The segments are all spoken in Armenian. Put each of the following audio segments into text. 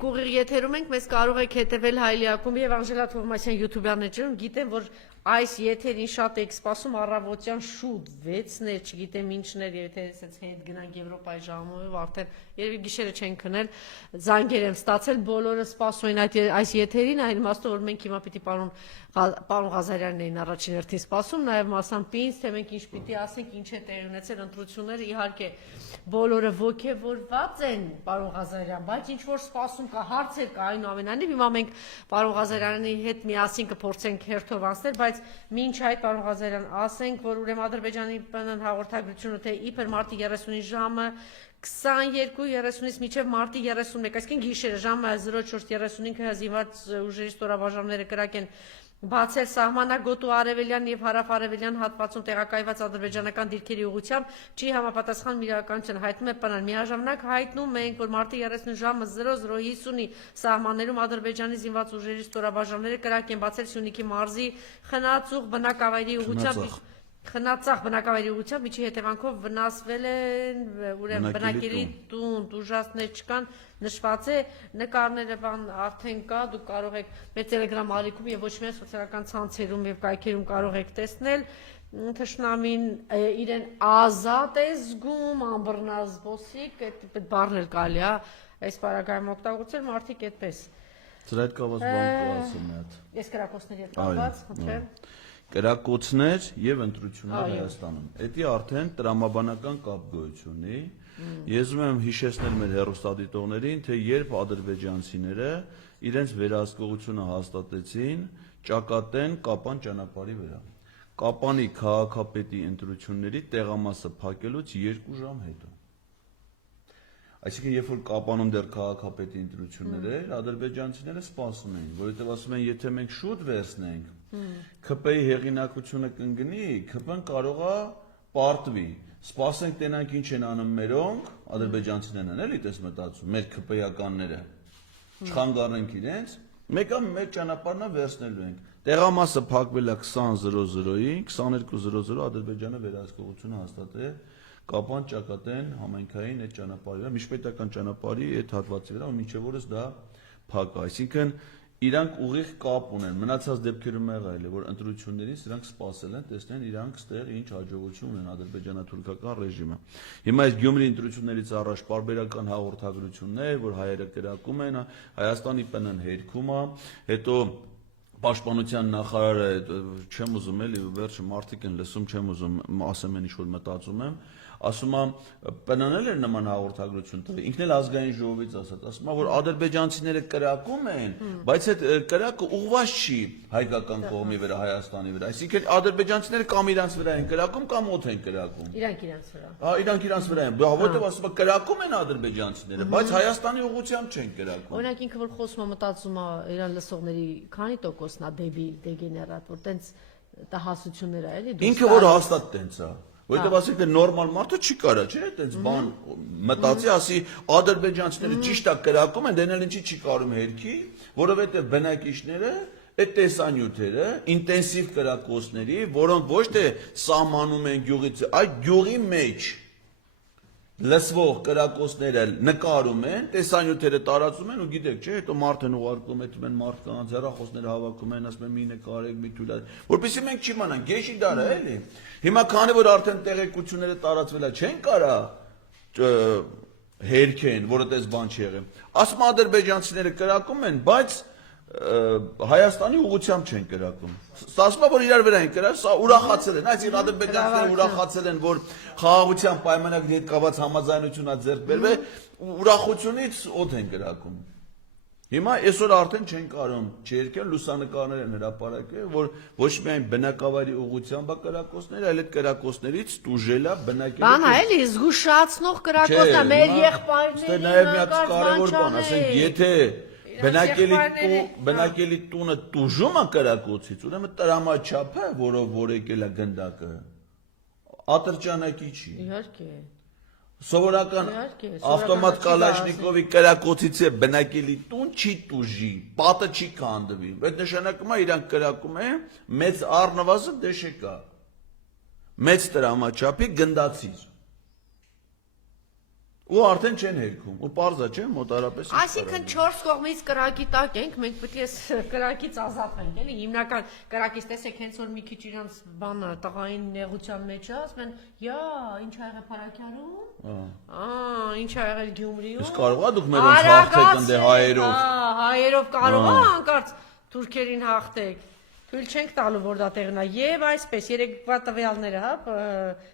Գուղի եթերում ենք, մեզ կարող եք հետևել Հայլի Ակումբի եւ Անժելա Թովմասյան YouTube-յան էջերում, գիտեմ, որ այս եթերին շատ եք սպասում առավոտյան շուտ 6-ներ, չգիտեմ ինչներ, եթե այսպես հետ գնանք Եվրոպայի ժամով, արդեն երևի գիշերը չեն քնել, զանգեր եմ ստացել, բոլորը սպասում են այս եթերին, այն իմաստով, որ մենք հիմա պիտի պարոն Ղազարյանն էին առաջին հերթին սպասում, նաեւ մասամբ ինձ, թե մենք ինչ պիտի ասենք, ինչ է տեղի ունեցել ընտրությունները, իհարկե բոլորը ոգևորված են, պարոն Ղազարյան, բայց ինչ որ սպասում կա, հարցեր կա, այնուամենայնիվ հիմա մենք պարոն Ղազարյանի հետ միասին կփորձենք հերթով անցնել, բայց մինչ այդ պարոն Ղազարյան, ասենք, որ ուրեմն Ադրբեջանի ՊՆ հաղորդագրությունը թե իբր մարտի 30-ի ժամը 22:30-ից մինչև մարտի 31, այսինքն գիշերը ժամը 04:35 հզիված ուժերի ստորաբաժանումները կրակ են բացել սահմանագոտու արևելյան եւ հարավ-արևելյան հատվածում տեղակայված ադրբեջանական դիրքերի ուղղությամբ չի համապատասխան իրականություն հայտնում է ՊՆ-ն։ Միաժամանակ հայտնում ենք, որ մարտի 30 ժամը 00:50-ի սահմաններում Ադրբեջանի զինված ուժերի ստորաբաժանումները կրակ են բացել Սյունիքի մարզի Խնածուղ բնակավայրի ուղղությամբ Խնածախ բնակավայրի ուղղությամբ, ինչի հետևանքով վնասվել են ուրեմն բնակելի տուն, ուժասներ չկան, նշված է, նկարները արդեն կա, դուք կարող եք մեր Telegram ալիքում եւ ոչ միայն սոցիալական ցանցերում եւ կայքերում կարող եք տեսնել, թշնամին իրեն ազատ է զգում, ամբռնազբոսիկ, այդ բառն էլ կարելի է այս պարագայում օգտագործել, մարդիկ այդպես։ Դրա հետ կապված բան կասեմ մի հատ։ Ես կրակոցների հետ կապված, խնդրեմ։ Կրակոցներ եւ ընտրություններ Հայաստանում։ Դա արդեն տրամաբանական կապ գոյություն ունի։ Ես ուզում եմ հիշեցնել մեր հեռուստադիտողներին, թե երբ ադրբեջանցիները իրենց վերահսկողությունը հաստատեցին Ճակատեն Կապան ճանապարհի վրա։ Կապանի քաղաքապետի ընտրությունների տեղամասը փակելուց 2 ժամ հետո։ Այսինքն, երբ որ Կապանում դեռ քաղաքապետի ընտրություններ էր, ադրբեջանցիները սպասում էին, որովհետև ասում են, եթե մենք շուտ վերցնենք, ՔՊ-ի հեղինակությունը կընկնի, ՔՊ-ն կարող է պարտվի։ Սպասենք տենանք ինչ են անում մերոնք, ադրբեջանցիներն են, էլի տես մտածում, մեր ՔՊ-ականները, չխանգարենք իրենց, մեկը մեր ճանապարհն է վերցնելու ենք։ Տեղամասը փակվել է 20:00-ի, 22:00 Ադրբեջանը վերահսկողությունը հաստատել Կապան Ճակատեն համայնքային այդ ճանապարհի վրա, միջպետական ճանապարհի այդ հատվածի վրա, ու մինչև օրս դա փակ է։ Այսինքն իրանք ուղիղ կապ ունեն, մնացած դեպքերում եղել է, որ ընտրություններից իրանք սպասել են, տեսնեն իրանք ստեղ ինչ հաջողություն ունեն ադրբեջանա-թուրքական ռեժիմը։ Հիմա այս Գյումրի ընտրություններից առաջ պարբերական հաղորդագրություններ, որ հայերը կրակում են, Հայաստանի ՊՆ-ն հերքում է, հետո Պաշտպանության նախարարը, չեմ ուզում էլի, վերջը մարդիկ են լսում, չեմ ուզում ասեմ ինչ որ մտածում եմ, ասում է ՊՆ-ն էլ էր նման հաղորդագրություն տվել, ինքն էլ ազգային ժողովից ասում է, որ ադրբեջանցիները կրակում են, բայց այդ կրակը ուղղված չի հայկական կողմի վրա, Հայաստանի վրա, այսինքն ադրբեջանցիները կամ իրանց վրա են կրակում, կամ օդ են կրակում։ Իրանք իրենց վրա։ Հա, իրանք իրենց վրա են, որովհետև ասում է կրակում են ադրբեջանցիները, բայց Հայաստանի ուղղությամբ չեն կրակում։ Օրինակ ինքը որ խոսում է մտածում է իրան լսողների քանի տոկոսն է դեբիլ, դեգեներատ, որ տենց տահասություններ է, էլի։ Ինքը որ հաստատ տենց է։ Որտեւ ասեք թե նորմալ մարդը չի կարա, չէ՞, այդպես բան մտածի, ասի ադրբեջանցիները ճիշտ է կրակում են, դենել ինչի չի կարում հերքի, որովհետեւ բնակիչները այդ տեսանյութերը ինտենսիվ կրակոցների, որոնք ոչ թե սահմանում են գյուղից, այլ գյուղի մեջ լսվող կրակոցները նկարում են, տեսանյութերը տարածում են ու գիտեք, չէ՞, հետո մարդ են ուղարկում, հետո են մարդկանց հեռախոսներ հավաքում են, ասում են մի նկարեք, մի թույլ, որպեսզի մենք չիմանանք, գեշի դարը էլի։ Հիմա քանի որ արդեն տեղեկությունները տարածվել է, չեն կարա հերքեն, որը տես բան չի եղել։ Ասում ադրբեջանցիները կրակում են, բայց Հայաստանի ուղղությամբ չեն կրակում։ Ասում է, որ իրար վրա են կրակ, սա ուրախացել են, այսինքն ադրբեջանցիները ուրախացել են, որ խաղաղության պայմանագրի հետ կապված համաձայնություն է ձեռք բերվել, ուրախությունից օդ են կրակում։ Հիմա այսօր արդեն չեն կարող չերկել, լուսանկարներ են հրապարակել, որ ոչ միայն բնակավայրի ուղղությամբ է կրակոցներ, այլ այդ կրակոցներից տուժել է բնակելի։ Բան է, էլի զգուշացնող կրակոցն է, մեր եղբայրների նաև մի հատ կարևոր բան, ասենք, եթե բնակելի տունը տուժում է կրակոցից, ուրեմն տրամաչափը, որով որ եկել է գնդակը, ատրճանակի չի։ Իհարկե։ Սովորական ավտոմատ Կալաշնիկովի կրակոցից է բնակելի տուն չի տուժի, պատը չի քանդվի։ Այդ նշանակում է իրանք կրակում են մեծ առնվազն դեշեկա, մեծ տրամաչափի գնդացիր։ ու արդեն չեն հերքում, ու պարզա չէ, մոտարապես։ Այսինքն 4 կողմից կրակի տակ ենք, մենք պետք է կրակից ազատվենք, էլի, հիմնական կրակից տեսեք, հենց որ մի քիչ իրանց բանը տղային նեղության մեջ է, ասում են, «Յա, ինչ ա եղել Փարաքյանում»։ Ինչ ա եղել Գյումրիում։ Իսկ կարող ա դուք մերոնց հաղթեք ընդ հայերով։ Հայերով կարող ա հանկարծ թուրքերին հաղթեք։ Թույլ չենք տալու, որ դա տեղն է, եւ այսպես երեկվա տվյալները, հա,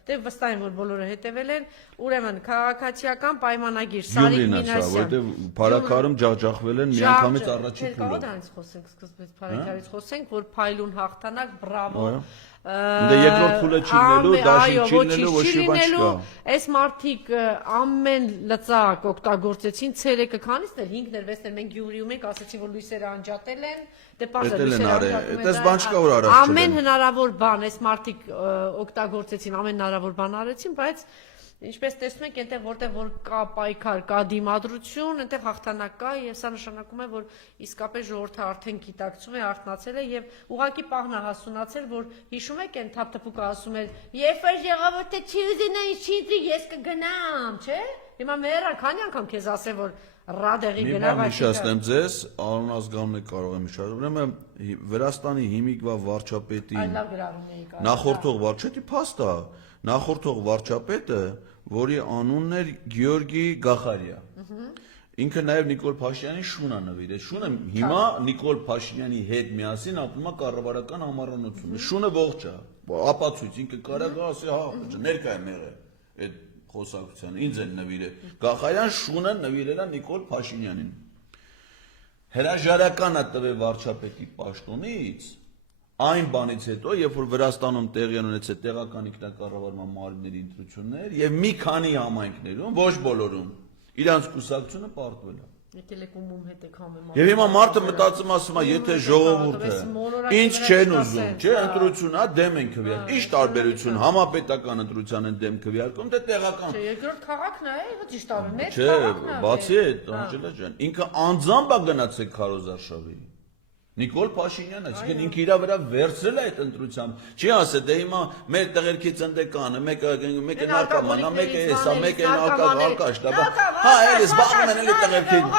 դե վստահ եմ, որ բոլորը հետևել են, ուրեմն քաղաքացիական պայմանագիր, Սարիկ Մինասյան, որտեղ Փարաքարում ջախջախվել են միանգամից առաջի փուլը։ Դրանից խոսենք, սկզբից Փարաքարից խոսենք, որ փայլուն հաղթանակ, բրավո։ Դե երկրորդ փուլը չինելու, դաշին չինելու, ոչ մի բան չկա։ Այս մարդիկ ամեն լծակ օգտագործեցին ցերեկը քանիսներ 5-ներ 6-ներ մենք Գյումրիում ենք ասացին որ լույսերը անջատել են դե պարզել լույսերը անջատել են բան չկա որ առաջ ամեն հնարավոր բան այս մարդիկ օգտագործեցին ամեն հնարավոր բան արեցին բայց ինչպես տեսնում եք այնտեղ որտեղ որ կա պայքար կա դիմադրություն այնտեղ հաղթանակ կա եւ սա նշանակում է որ իսկապես ժողովուրդը արդեն գիտակցում է արթնացել է եւ ուղակի պահն է հասունացել որ հիշում եք այն թափթփուկը ասում էր երբ որ ժողովուրդը չի ուզենա ինչի ես կգնամ չէ հիմա մերը քանի անգամ քեզ ասել որ ռադեղի գնա բայց հիշեցնեմ ձեզ Արոն ազգանունը կարող եմ հիշել ուրեմն Վրաստանի հիմիկվա վարչապետի նախորդող վարչապետի փաստա նախորդող վարչապետը որի անունն էր Գեորգի Գախարյա ինքը նաև Նիկոլ Փաշինյանի շունն է նվիրել շունը հիմա Նիկոլ Փաշինյանի հետ միասին ապրում է կառավարական համառանությունը շունը ողջ է ապացույց ինքը կարող է ասի հա ներկա եմ եղել այդ խոսակցությանը ինձ են նվիրել Գախարյան շունը նվիրել է Նիկոլ Փաշինյանին հրաժարական է տվել վարչապետի պաշտոնից այն բանից հետո երբ որ Վրաստանում տեղի ունեցել տեղական ինքնակառավարման մարմինների ընտրություններ եւ մի քանի համայնքներում ոչ բոլորում իրանց կուսակցությունը պարտվել է Տելեկոմում հետ եք համեմատում Եվ հիմա մարդը մտածում ասում է եթե ժողովուրդը ինչ չեն ուզում չէ ընտրությունն է դեմ են քվեարկում ինչ տարբերություն համապետական ընտրության են դեմ քվեարկում դե տեղական Չէ երկրորդ քաղաքն է հա ճիշտ արում մեծ Չէ քաղաքն է բացի այդ Անջելա ջան ինքը անձամբ է գնացել Քարոզարշավի Նիկոլ Փաշինյանը, այսինքն ինքը իր վրա վերցրել է այդ ընտրությամբ։ Չի ասել, դե հիմա մեր տղերքի ծնդեկանը, մեկը նարկոման, մեկը էսա, մեկը ալկաշ, հա, էլի զբաղվում են էլի տղերքին։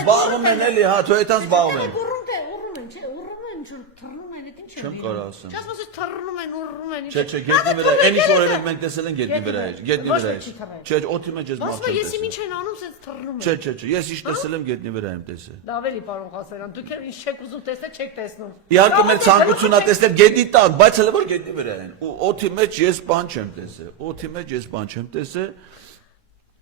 Զբաղվում են էլի, հա, թո այդտեղ զբաղվում են։ Ուռում են, չէ, ուռում են, թռնում են, այդ ինչ է։ Չեմ կարող ասեմ։ Չես ասես թռնում են, ուռում են։ Չէ, գետնի վրա, այն ինչ որ մենք տեսել ենք գետնի վրա է, գետնի վրա է։ Չէ, օդի մեջ ես Բայց մարդը։ ես ինչ են անում, սենց թռնում են։ Չէ, ես ինչ տեսել եմ գետնի վրա եմ տեսել։ Դա ավելի պարոն Ղասարյան, դուք էլ ինչ չեք ուզում տեսնել, չեք տեսնում։ Իհարկե մեր ցանկությունն է տեսնել գետնի տակ, բայց հələ որ գետնի վրա են։ Ու օդի մեջ ես բան չեմ տեսել։ Օդի մեջ ես բան չեմ տեսել։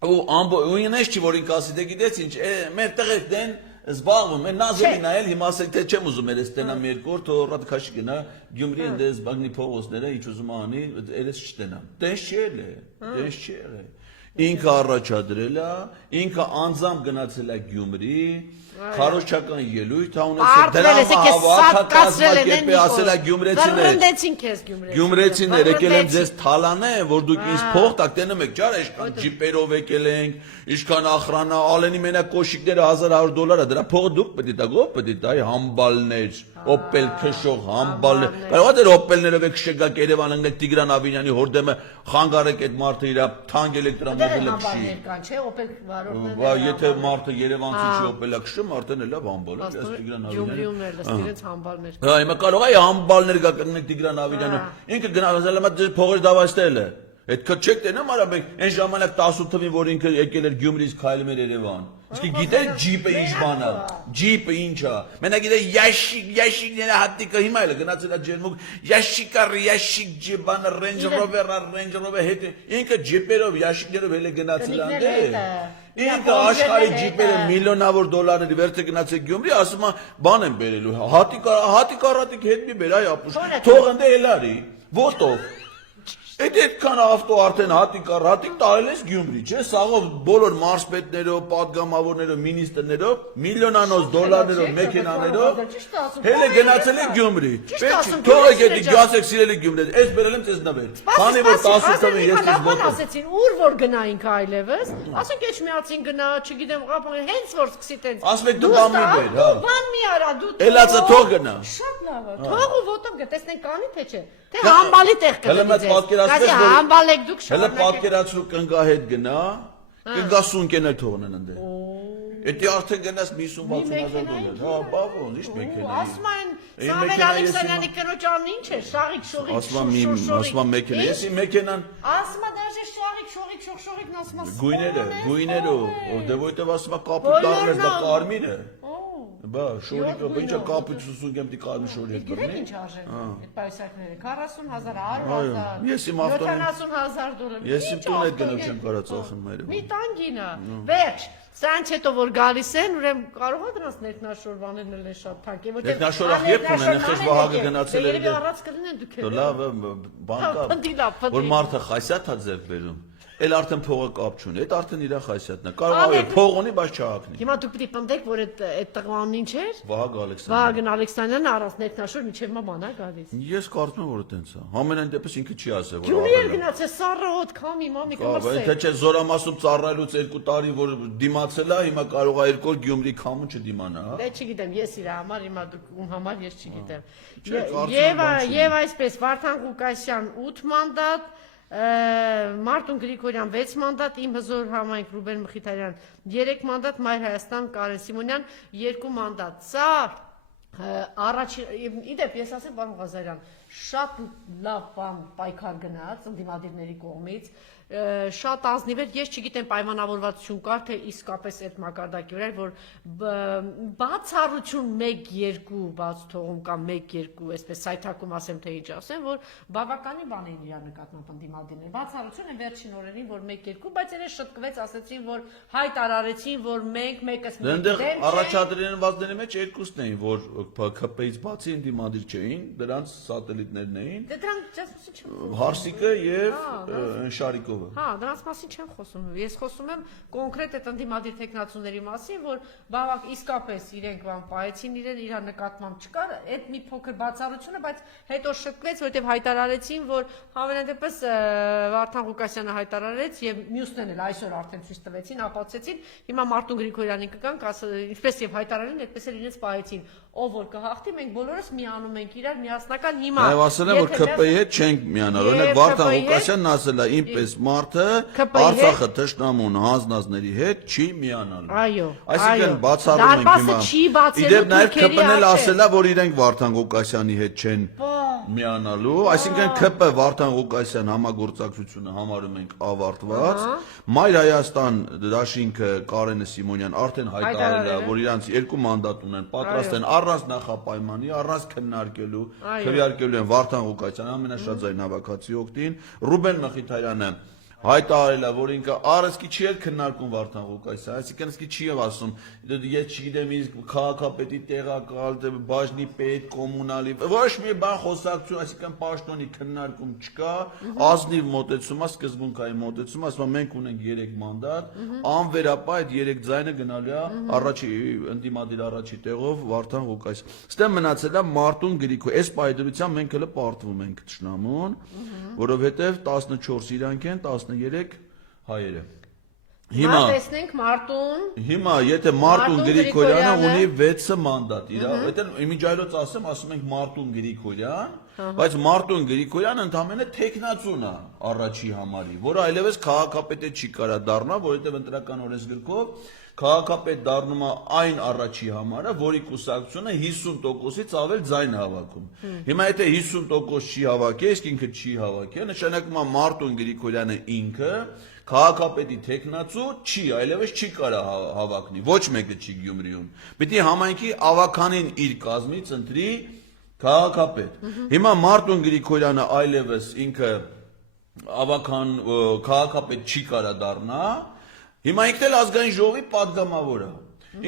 Ու ինձ չի որ ինքը ասի դե գիտես ինչ, մեր տղերք դեն զբաղվում են նազելի նայել հիմա ասել թե չեմ ուզում երես տենամ երկու օր թող ռադ քաշի գնա Գյումրի ընդես բագնի փողոցները ինչ ուզում անի երես չտենամ տես չի էլ տես չի եղել ինքը առաջադրել է ինքը անձամբ գնացել է Գյումրի քարոզչական ելույթ ա ունեցել դրա կազմակերպի ասել է գյումրեցիներ եկել են ձեզ թալանեն որ դուք ինձ փող տաք տենում եք ջար այսքան ջիպերով եկել ենք ինչքան ախրանա ալենի մենակ կոշիկները $1100 դրա փողը դուք պետք է տաք ով պետք է տա համբալներ օպել քշող համբալներ կարող է օպելներով եք շեգակ Երևան ընկնեք Տիգրան Ավինյանի հորդեմը խանգարեք այդ մարդը իր թանկ էլեկտրամոբիլը քշի չէ օպել վարորդները Բա եթե մարդը Երևանցի չի օպելա քշում արդեն էլ համբալ է Տիգրան Ավինյանը Գյումրիումն էլ դրանց համբալներ Հա հիմա կարող է համբալներ գա կնեք Տիգրան Ավինյանը ինքը գնացել է դες փողեր դավաստել է Այդ քչեք տենամ արաբեք այն ժամանակ 18 թվին որ ինքը եկել էր Գյումրիից քայլում էր Երևան Իսկ գիտեք ջիպը ինչ բան է ջիպը ինչ է մենակ գիտեք ящикները հատիկը հիմա էլ գնացել է ջերմուկ ящик ջիպանը Range Rover հետ ինքը ջիպերով ящикներով էլ է գնացել անդե Ինքը աշխարհի ջիպերը միլիոնավոր դոլարների վերցե գնացել Գյումրի ասում է բան են բերելու հատիկ առատիկ հետ մի բեր այ ապուշ թող ընդ էլարի ոտով Այդքան ավտո արդեն հատիկ տարել ես Գյումրի, չէ՞, սաղով բոլոր մարզպետներով, падգամավորներով, մինիստրներով, միլիոնանոց դոլարներով, մեքենաներով հելը գնացել է Գյումրի։ Թողեք էդի գասեք սիրելի Գյումրի, ես բերել եմ ձեզ նվեր։ Քանի որ 18 թվին ես ձեզ ոտով։ Ասեցին, ուր որ գնայինք այլևս, ասենք էջմիածին գնա, չգիտեմ, ղապան, հենց որ սկսի տենց։ Ասում եք դու բան մի բեր, հա։ Բան մի արա, դու։ Էլացը թող գնա։ Շատ լավ է։ Թող ու ոտով գա, տեսնենք կանի թե չէ։ Թե համբալի տեղ կգնի ձեզ։ Հələ համբալ եք դուք Հələ պատկերացրու կնգա հետ գնա, կգասուն կենել թողնեն ընդ։ Էդի արդեն գնաց 50-60,000 դոլար։ Հա, բավ ոնց, ի՞նչ մեքենա։ Ասում են Սամվել Ալեքսանյանի կնոջանն ինչ է, շաղիկ շողիկ Ասում մեքենա, եսի մեքենան։ Ասում է դաժե շաղիկ շողիկն ասում է։ Գույներով, դե որտեվ ասում է կապույտ դառնես, դա կարմիր է։ Բա, շորիկը, ինչա կապույտ սուսուկ եմ դի կարմիր շորիկ բռնի։ Գիտեք ինչ արժե այդ պայուսակները, 40,000, 100,000, Ես իմ ավտոն 70,000 դոլար։ Ես իմ տուն այդ գնով չեմ կարա ծախեմ մայրը։ Մի տանգինա։ Վերջ, սրանց հետո որ գալիս են, ուրեմն կարող է դրանց ներքնաշորվաներն էլ շատ թանկ է, որտեղ Ներքնաշորախ երբ ունեն, խես Վահագը գնացել էր։ Երևի առած կլինեն դուք էլ։ Լավ, բանկա, որ մարդը խայսյաթ է ձեռք բերում։ Էլ արդեն փողը կապ չունի, այդ արդեն իր խայսյաթն է։ Կարող է փող ունի, բայց չհակնի։ Հիմա դուք պիտի պնդեք, որ այդ տղան ինչ էր։ Վահագն Ալեքսանյանը առանց ներքնաշոր միջև մաման է գալիս։ Ես կարծում եմ, որ տենց է։ Համենայն դեպս ինքը չի ասել, որ Գյումրի էր գնացել սառը հոտ քամի, մամի կմրսե։ Թե չէ զորամասում ծառայելուց 2 տարի որ դիմացել է, հիմա կարող է 2 օր Գյումրի քամուն չդիմանա, հա։ Դե չգիտեմ, ես իր համար, հիմա դուք ում համար ես չգիտեմ։ Չէ, Եվ այսպես Վարդան Ղուկասյան 8 մանդատ, Մարտուն Գրիգորյան 6 մանդատ, Իմ հզոր համայնք Ռուբեն Մխիթարյան 3 մանդատ, Մայր Հայաստան Կարեն Սիմոնյան 2 մանդատ։ Սա առաջին իդեպ ես ասեմ պարոն Ղազարյան, շատ լավ բան պայքար գնաց ընդդիմադիրների կողմից, շատ ազնիվ էր, ես չգիտեմ պայմանավորվածություն կար, թե իսկապես այդ մակարդակի վրա էր, որ բացառություն 1-2 բաց թողում կամ 1-2, այսպես սայթակում ասեմ, թե ինչ ասեմ, որ բավականին բան էին իրար նկատմամբ ընդդիմադիրները, բացառություն են վերջին օրերին, որ 1-2, բայց երես շտկվեց, ասեցին, որ հայտարարեցին, որ մենք մեկս Դեռ առաջադրենվածների մեջ երկուսն էին, որ ԿՊ-ից բացի ընդդիմադիր չէին, դրանց սատելիտներն էին։ Դե դրանք ճաշ չեմ Հարսիկը եւ Շարիկովը։ Հա, դրանց մասին չեմ խոսում։ Ես խոսում եմ կոնկրետ այդ ընդդիմադիր տեխնացուների մասին, որ բավական իսկապես իրենք բան պայեցին իրեն, իր նկատմամբ չկար, այդ մի փոքր բացառությունը, բայց հետո շտկվեց, որովհետև հայտարարեցին, որ հավանաբար դեպս Վարդան Ղուկասյանը հայտարարեց եւ մյուսներն էլ այսօր արդեն ցույց տվեցին, ապացուցեցին։ Հիմա Մարտուն Գրիգորյանին կգանք, ինչպես եւ հայտարարին, այդպես էլ իրենց պայեցին։ Ով որ կհաղթի, մենք բոլորս միանում ենք իրար միասնական հիմա։ Այո, ասել եմ, որ ԿՊ-ի հետ չենք միանալ։ Օրինակ Վարդան Ղուկասյանն ասել է, ինպես մարդը Արցախը թշնամուն հանձնածների հետ չի միանալու։ Այո։ Այսինքն բացառում ենք հիմա։ Իդեպ նաև ԿՊ-ն էլ ասել է, որ իրենք Վարդան Ղուկասյանի հետ չեն միանալու, այսինքն ԿՊ Վարդան Ղուկասյան համագործակցությունը համարում ենք ավարտված։ Մայր Հայաստան դաշինքը Կարենը Սիմոնյան արդեն հայտարարել է, որ իրանց 2 մանդատ ունեն, պատրաստ են առանց նախապայմանի, առանց քննարկելու, քվեարկելու են Վարդան Ղուկասյան ամենաշատ ձայն հավաքածի օգտին, Ռուբեն Մխիթարյանը հայտարարել է, որ ինքը առեսկի չի էլ քննարկում Վարդան Ղուկասյան, այսինքն իսկի չի եւ ասում, ես չգիտեմ իսկ քաղաքապետի տեղակալ, բաժնի պետ, կոմունալի, ոչ մի բան խոսակցություն, այսինքն պաշտոնի քննարկում չկա, ազնիվ մոտեցում է, սկզբունքային մոտեցում, ասում մենք ունենք 3 մանդատ, անվերապահ այդ 3 ձայնը գնալու է առաջի ընդդիմադիր առաջի տեղով Վարդան Ղուկասյան։ Ստեմ մնացել է Մարտուն Գրիգորյան, այս պայդրությամբ մենք հələ պարտվում ենք ճշնամուն, որովհետեւ 14 իրանք են, 13 հայերը։ Հիմա տեսնենք Մարտուն։ Հիմա եթե Մարտուն Գրիգորյանը ունի 6 մանդատ, այդտեղ իմիջայլոց ասում ենք Մարտուն Գրիգորյան, բայց Մարտուն Գրիգորյանը ընդամենը տեխնացուն է առաջի համարի, որը այլևս քաղաքապետ չի կարա դառնա, որովհետև ընտրական օրենսգրքով քաղաքապետ դառնում է այն առաջի համարը, որի կուսակցությունը 50%-ից ավել ձայն հավաքում։ Հիմա եթե 50% չի հավաքի, իսկ ինքը չի հավաքի, նշանակում է Մարտուն Գրիգորյանը ինքը քաղաքապետի տեխնացու չի, այլևս չի կարա հավակնի, ոչ մեկը չի Գյումրիում։ Պիտի համայնքի ավականին իր կազմից ընտրի քաղաքապետ։ Հիմա Մարտուն Գրիգորյանը այլևս ինքը ավական քաղաքապետ չի կարա դառնա։ Հիմա ինքն էլ ազգային ժողովի падգամավոր է։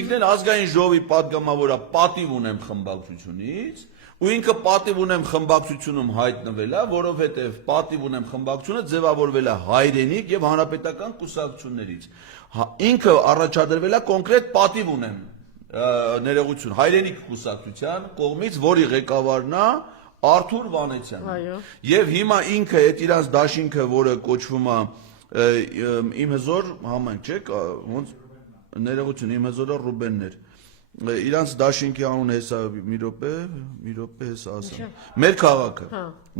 Ինքն էլ ազգային ժողովի падգամավոր է, պատիվ ունեմ խմբակցությունից, ու ինքը պատիվ ունեմ խմբակցությունում հայտնվել է, որովհետև պատիվ ունեմ խմբակցությունը ձևավորվել է հայրենիք եւ հանրապետական կուսակցություններից։ Ինքը առաջադրվել է կոնկրետ պատիվ ունեմ ներողություն հայրենիք կուսակցության կողմից, որի ղեկավարն է Արթուր Վանեցյանը։ Եվ հիմա ինքը այդ իրանց դաշինքը, որը կոչվում է Իմ հզոր համայնք, չէ՞, ոնց ներողություն, Իմ հզորը Ռուբեններ։ Իրանց դաշինքի անունը հեսա մի րոպե հեսա ասեմ։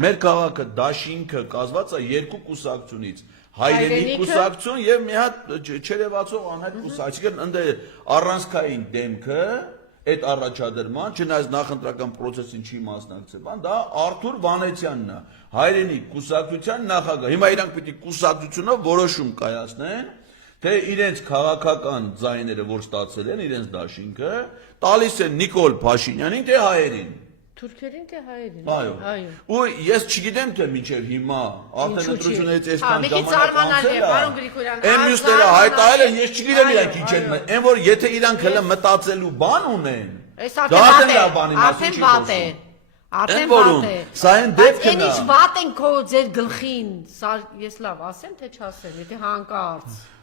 Մեր քաղաքը դաշինքը կազմված է 2 կուսակցությունից, հայրենի կուսակցություն եւ մի հատ չերևացող անհայտ կուսակցություն, ընդ առանցքային դեմքը այդ առաջադրման, չնայած նախընտրական process-ին չի մասնակցել, դա Արթուր Վանեցյանն է, հայրենի կուսակցության նախագահ։ Հիմա իրանք պիտի կուսակցությունով որոշում կայացնեն, թե իրենց քաղաքական ձայները, որ ստացել են, իրենց դաշինքը, տալիս են Նիկոլ Փաշինյանին, թե հայերին։ Թուրքերին թե հայերին։ Այո։ Ու ես չգիտեմ թե մինչև հիմա արդեն ընտրություններից այսքան ժամանակ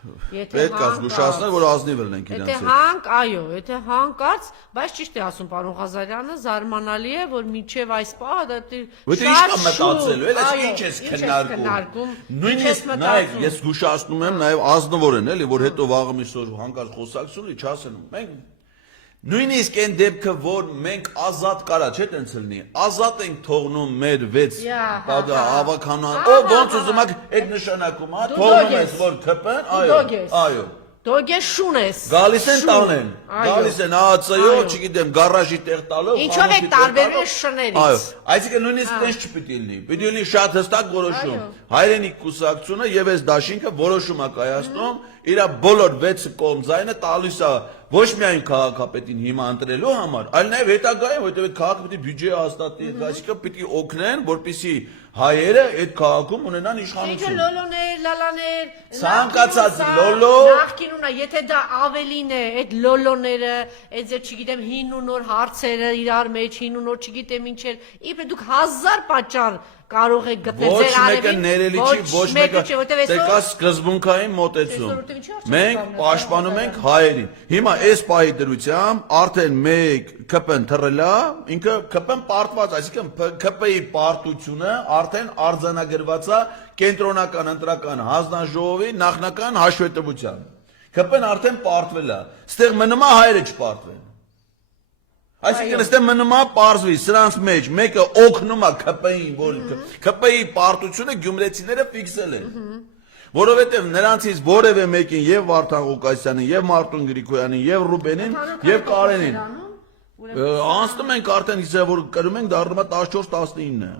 Պետք է զգուշացնել, որ ազնիվ լինենք իրենց հետ։ Եթե հանք, այո, եթե հանկարծ, բայց ճիշտ է ասում պարոն Ղազարյանը, զարմանալի է, որ մինչև այս պահը դա շատ մտածելու, էլ ինչ ես քննարկում։ Նույնիսկ նայեք, ես զգուշացնում եմ նաև ազնվորեն, էլի, որ հետո վաղը միսօր հանկարծ խոսակցություն չասեն։ Մենք նույնիսկ այն դեպքը, որ մենք ազատ կարա, չէ՞ տենց լինի, ազատ ենք թողնում մեր 6 հավաքանան, ոնց ուզում եք այդ նշանակում, թողնում ես, որ քպեն, այո, դոգես շուն ես, գալիս են տանեն, գալիս են ԱԱՑ-ով, չգիտեմ, գարաժի տեղ տալով, ինչով եք տարբերվում շներից, այսինքն նույնիսկ տենց չպիտի լինի, պիտի լինի շատ հստակ որոշում, հայրենի կուսակցությունը եւ այս դաշինքը որոշում է կայացնում, իր բոլոր 6 կողմ ձայնը տալիս է ոչ միայն քաղաքապետին հիմա ընտրելու համար, այլ նաև հետագայում, որտեղ քաղաքապետի բյուջե հաստատի, այսինքն պիտի օգնեն, որպեսզի հայերը այդ քաղաքում ունենան իշխանություն։ Ինչը լոլոներ, լալաներ, ցանկացած լոլո, նախկինունա, եթե դա ավելին է, այդ լոլոները, այդ ձեր չգիտեմ հին ու նոր հարցերը իրար մեջ, հին ու նոր չգիտեմ ինչեր, իբր դուք 1000 պատճառ կարող եք գտնել ձեր արևին, ոչ մեկը տեկա սկզբունքային մոտեցում։ Մենք պաշտպանում ենք հայերին։ Հիմա այս պահի դրությամբ արդեն մեկ ԿՊ-ն թռել է, ինքը ԿՊ-ն պարտված, այսինքն ԿՊ-ի պարտությունը արդեն արձանագրված է կենտրոնական ընտրական հանձնաժողովի նախնական հաշվետվության։ ԿՊ-ն արդեն պարտվել է, ստեղ մնում է հայերը չպարտվեն։ Այսինքն այստեղ մնում է պարզվի, սրանց մեջ մեկը օգնում է ԿՊ-ին, որ ԿՊ-ի պարտությունը գյումրեցիները ֆիքսել են։ Որովհետև նրանցից որևէ մեկին եւ Վարդան Ղուկասյանին, եւ Մարտուն Գրիգորյանին, եւ Ռուբենին, եւ Կարենին անցնում ենք արդեն իսկ որ կրում ենք դառնում է 14-19-ը։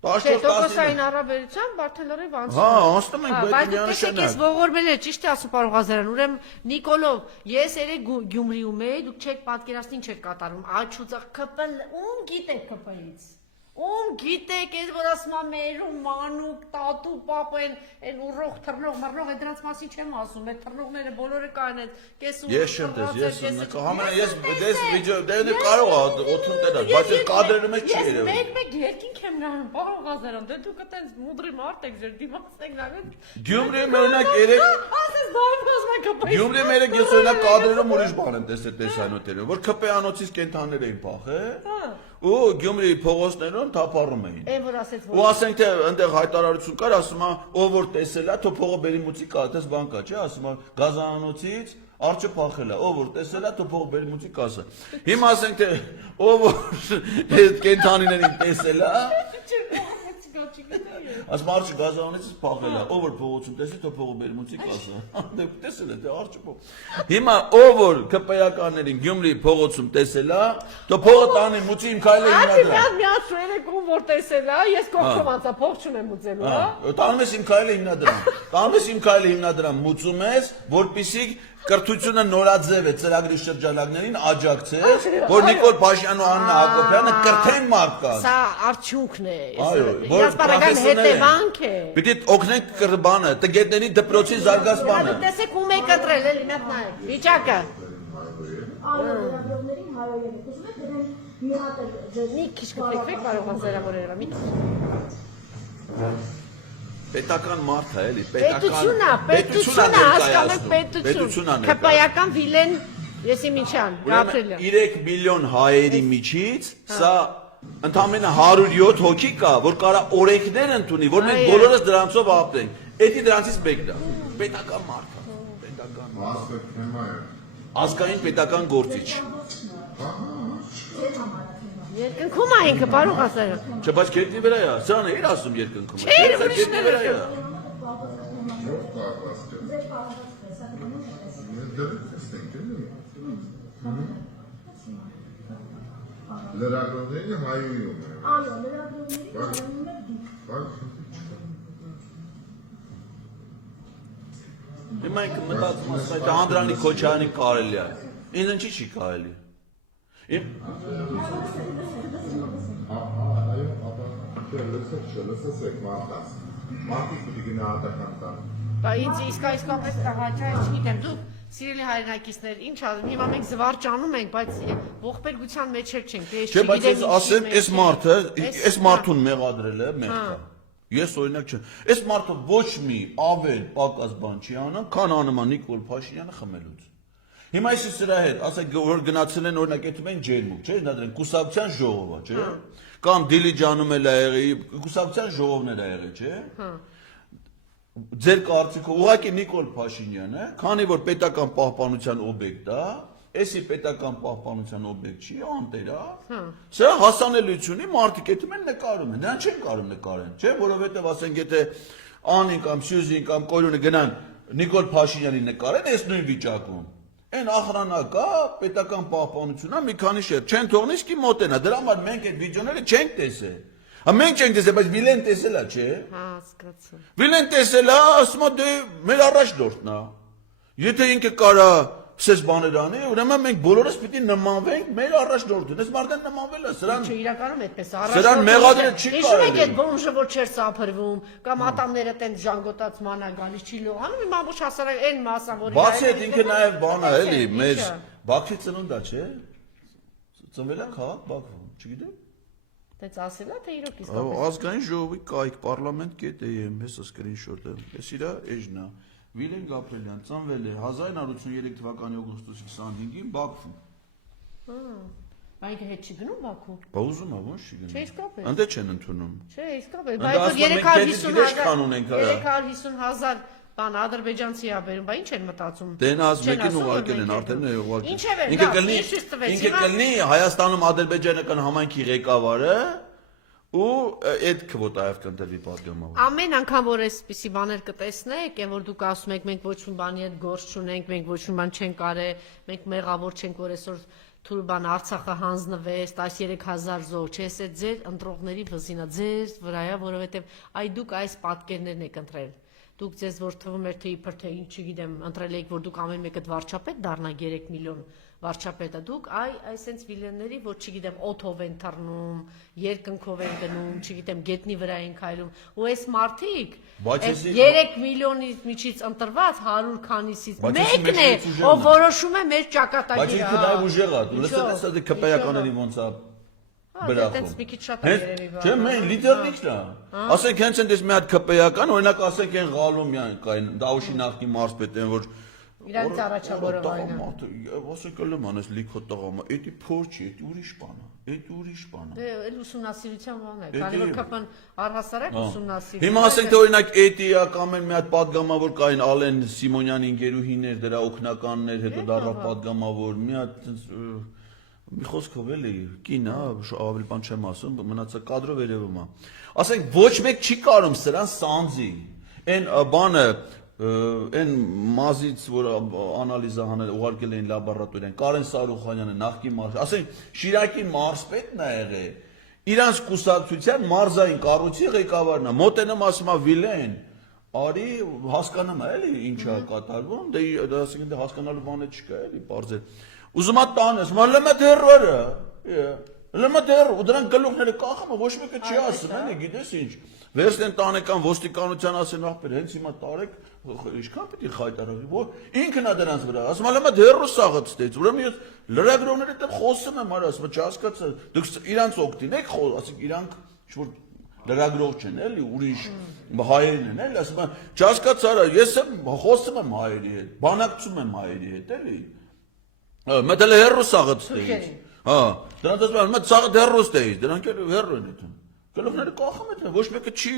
14-19 հարաբերությամբ արդեն լրիվ անցնում։ Հա, անցնում ենք, բայց միանշանակ։ Ես ողորմել եմ, ճիշտ է ասում պարոն Ղազարյան, ուրեմն Նիկոլով, ես երեք Գյումրիում էի, դուք չեք պատկերացնի ինչ եք կատարում։ Աչուծախ ԿՊ-ն, ում գիտեք ԿՊ-ից։ Ում գիտեք, այս որ ասում է մերում մանուկ, տատու, պապեն, այն ուռող, թռնող, մռնող, դրանց մասին չեմ ասում, այդ թռնողները բոլորը կան այդ կեսում։ Ես չեմ դες, ես դες վիդեո, դե կարող է օթուն տենալ, բայց այս կադրերը մեջ չի երևում։ Ես մեկ երկինք եմ նայում, պարոն Ղազարյան, դե դուք այտենց մուդրի մարդ եք, ձեր դիմացն եք նայում։ Գյումրիում օրինակ երեք ասես դայմ ասում ԿՊ-ից։ Գյումրիում երեք ես օրինակ կադրերում ուրիշ բան եմ տեսել տեսանյութերում, որ ԿՊ-անոցից կենթանիներ էին փախել։ Ու Գյումրիի փողոցներում թափառում էին։ Այն որ ասեց որ ու ասենք թե այնտեղ հայտարարություն կար, ասում է ով որ տեսել է, թո փողը բերի մուծի կա, այդպես բան կա, չէ, ասում է գազանանոցից արջը փախել է, ով որ տեսել է, թո փողը բերի մուծի կասը։ Հիմա ասենք թե ով որ այդ կենթանիներին տեսել է, ասում արջը գազանանոցից փախել է, ով որ փողոցում տեսի, թո փողը բերի մուծի կասը։ Դե տեսել է, դե արջը փող։ Հիմա ով որ ԿՊ-ականներին Գյումրիի փողոցում տեսել է, թո փողը տանի մուծի իմ քայլը հիմնադրամ։ Միացու երեկում որ տեսել է, ես կողքով անցա, փող չունեմ մուծելու, հա։ Տանում ես իմ քայլը հիմնադրամ։ Տանում ես իմ քայլը հիմնադրամ, մուծում ես, որպեսզի կրթությունը նորաձև է ծրագրի շրջանակներին աջակցել, որ Նիկոլ Փաշինյանն ու Աննա Հակոբյանը կրթեն մարդկանց։ Սա արդյունքն է։ Այո, Իրասպարական հետևանք է։ Պիտի օգնենք կրբանը, տգետների դպրոցի զարգացմանը։ Տեսեք ում է կտրել, էլի մեկ նայեք։ Վիճակը։ Մի քիչ կփոքրեք, կարող Ղազարավորերը, մի քիչ։ Պետական մարդ է, էլի, պետությունը հասկանում պետություն։ ԿՊ-ական Վիլեն Եսիմինչյան, Գաբրիելյան։ 3 միլիոն հայերի միջից սա ընդամենը 107 հոգի կա, որ կարա օրենքներ ընդունի, որ մենք բոլորս դրանցով ապրենք։ Էդի դրանցից մեկն է։ Պետական մարդ է, պետական մարդ։ Ազգային պետական գործիչ։ Երկնքում է ինքը, պարոն Ղազարյան։ Չէ, բայց քետնի վրա է, սրան է իր ասում երկնքում։ Չէ, ուրիշներ վրա է։ Լրագրողների հայույում է։ Այո, լրագրողների հայույում է դուք։ Հիմա ինքը մտածում ասում է, Անդրանիկ Քոչարյանի կարելի է։ Ինձ ինչի չի կարելի։ Այո, ապա լսեցեք մարդաս։ Մարդիկ պիտի գնահատական տան։ Բա ինձ իսկապես հաճա չգիտեմ, դուք սիրելի հայրենակիցներ, ինչ ասեմ, հիմա մենք զվարճանում ենք, բայց ողբերգության մեջ չենք, դե Չէ, բայց ես ասեմ, այս մարդուն մեղադրել է մեղքա։ Ես օրինակ չեմ։ Այս մարդը ոչ մի ավել պակաս բան չի անում, քան անում է Նիկոլ Փաշինյանը խմելուց։ Հիմա ես սրա հետ, ասենք որ գնացել են օրինակ եթե մենք ջերմուկ, չէ՞, դրեն կուսակցության ժողովը, չէ՞։ Կամ Դիլիջանում էլ է եղել, կուսակցության ժողովներ է եղել, չէ՞։ Ձեր կարծիքով ուղղակի Նիկոլ Փաշինյանը, քանի որ պետական պահպանության օբյեկտ է, էսի պետական պահպանության օբյեկտ չի, անտեր է։ Սա հասանելիություն ունի, մարդիկ այդում են նկարում են, դրանք չեն կարող նկարեն, չէ՞, որովհետև ասենք եթե Անին կամ Սյուզին կամ Կորյունը գնան Նիկոլ Փաշինյանի նկարեն, այս նույն վիճակում։ Այն ախրանակա պետական պահպանությունն է մի քանի շերտ, չեն թողնի իսկի մոտենա, դրա համար մենք այդ վիդեոները չենք տեսել։ Մենք չենք տեսել, բայց Վիլեն տեսել է, չէ՞։ Հա, հասկացա։ Վիլեն տեսել է, ասում է դե մեր առաջնորդն է։ Եթե ինքը կարա սես բաներ անի, ուրեմն մենք բոլորս պիտի նմանվենք մեր առաջնորդին։ Այս մարդն նմանվել է, սրան Չէ, իրականում այդպես Սրան մեղադրել չի Հիշում եք կարելի։ այդ բոնժը որ չէր սափրվում, կամ ատամները տենց ժանգոտած մանա գալիս չի լողանում, իմ ամբողջ հասարակ այն մասը, որ բացի այդ ինքը նաև բան է, էլի, մեր Բաքվի ծնունդ է, չէ՞։ Ծնվել է քաղաք Բաքվում, չգիտեմ։ Դից ասելա թե իրոք իսկապես։ Ազգային ժողովի կայք parlament.am հեսա սկրինշոթը։ Էս իրա էջնա։ Վիլեն Գաբրելյան ծնվել է 1983 թվականի օգոստոսի 25-ին Բաքվում։ Բայց հետ չի գնում Բաքու։ Բա ուզում ա ո՞նց չի Չէ, գնում։ իսկապես։ Անդե չեն ընդունում։ Չէ, իսկապես, Ընդ բայց ասում են, մենք դեզ կանոն ենք, 350,000 բան ադրբեջանցի ա բերում, բա ինչ են մտածում։ Դեն ազ մեկին ուղարկել են, արդեն ուղարկել։ Ինչև է, Ինքը լավ, կլինի, ինչ ստվեց, ինքը հիմա- կլինի Հայաստանում ադրբեջանական համայնքի ղեկավարը ու այդ քվոտայով կընտրվի պատգամավոր։ Ամեն անգամ որ այսպիսի բաներ կտեսնեք, այն որ դուք ասում եք մենք ոչ մի բանի հետ գործ չունենք, մենք ոչ մի բան չենք արել, մենք մեղավոր չենք, որ այսօր թույլ բան Արցախը հանձնվեց 13000 զոհ, չէ՞, այս է ձեր ընտրողների վզինա, ձեր վրայա, որովհետև այ դուք այս պատկերներն եք ընտրել։ Դուք ձեզ որ թվում էր թե իբր թե ինչ չգիտեմ, ընտրել եք որ դուք ամեն մեկը վարչապետ դառնա 3 միլիոն վարչապետը դուք այսենց վիլենների որ չգիտեմ օթով են թռնում, երկնքով են գնում, չգիտեմ գետնի վրա են քայլում ու այս մարդիկ Բայց այս էսի- 3 միլիոնից միջից ընտրված 100 քանիսից Բայց էսի մեկն է մեծ ուժեղն է։ ով որոշում է մեր Բայց ճակատագիրը ինքը նաև ուժեղ է, Ինչո՞վ։ լսել ես այդ քպայականների ոնց է բրախում։ այդպես մի քիչ շատ է Հենց- երևի Չէ, մենք լիդերնիկն է։ Ասենք հենց այնպես մի հատ քպայական, օրինակ ասենք այն Ղալոմյան կային, Դավուշի նախկին մարզպետ են, որ Իրանց առաջավորը վայնը։ Ասեք ալեմ անես լիքո տղամա, էդի փոր չի, էդի ուրիշ բան է, էդի ուրիշ բան է։ Դե էլ ուսումնասիրության բան է, Էդի- քանի որ կապան առհասարակ ուսումնասիրում։ Հիմա ասենք թե օրինակ էդիա կամ այն մի հատ падգամավոր կային Ալեն Սիմոնյանի ընկերուհիներ, դրա օգնականներ, հետո դառավ падգամավոր, մի հատ մի խոսքով էլի կին է, ավելի բան չեմ ասում, մնացա կադրով երևում է։ Ասենք ոչ մեկ չի կարող սրան սանձի։ Այն բանը այն մազից որ անալիզը հանել ուղարկել էին լաբորատորիան Կարեն Սարուխանյանը նախկին մարզ, ասենք Շիրակի մարզպետն է եղել, իրանց կուսակցության մարզային կառույցի ղեկավարն է, մոտենում ասում է Վիլեն, արի հասկանում է էլի ինչ է կատարվում, դե ասենք դե հասկանալու բանը չկա էլի, բարձր։ Ուզում է տանես, մա լեմա դերվարը, լեմա դեր, ու դրանք գլուխները կախում, ոչ մեկը չի ասում, էլի, գիտես ինչ։ Վերցնեն տանեկան ոստիկանության ասեն ախպեր, հենց հիմա տարեք, ինչքան պիտի խայտարակի, որ ինքն է դրանց վրա, ասում է լեմա դերրու սաղը ստեց, ուրեմն ես լրագրողների հետ խոսում եմ, արա, ասում չհասկացա, դուք իրանց օգտին եք, ասենք իրանք ինչ-որ լրագրող չեն, էլի, ուրիշ հայերին են, էլի, ասում են, չհասկացա, արա, ես խոսում եմ հայերի հետ, բանակցում եմ հայերի հետ, էլի, մետ էլ հեռու սաղը ստեց, հա, դրանց ասում են, մետ սաղը դերրու ստեց, դրանք էլ հեռու են էթում, գլուխները կախում են, ոչ մեկը չի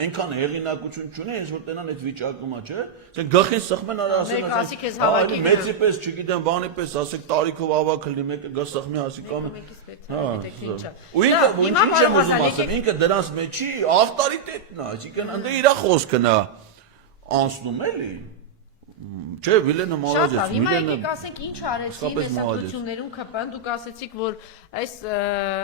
այնքան հեղինակություն չունի, հենց որ տենան այդ վիճակում է, չէ՞։ Ասենք գլխին սխմեն արա ասեն, մեծի պես, չգիտեմ, բանի պես, ասենք տարիքով ավակլի մեկը գա սխմի ասի կամ ու ինքը ինչ եմ ուզում ասեմ, ինքը դրանց մեջի ավտորիտետն է, այսինքն ընդ իր խոսքն է անցնում էլի։ Չէ, Վիլենը Շատ մալաջեց, լավ, հիմա եկեք Վիլենը ասենք ինչ արեցին իսկապես այս մալաջեց։ ընտրություններում ԿՊ-ն, դուք ասեցիք, որ այս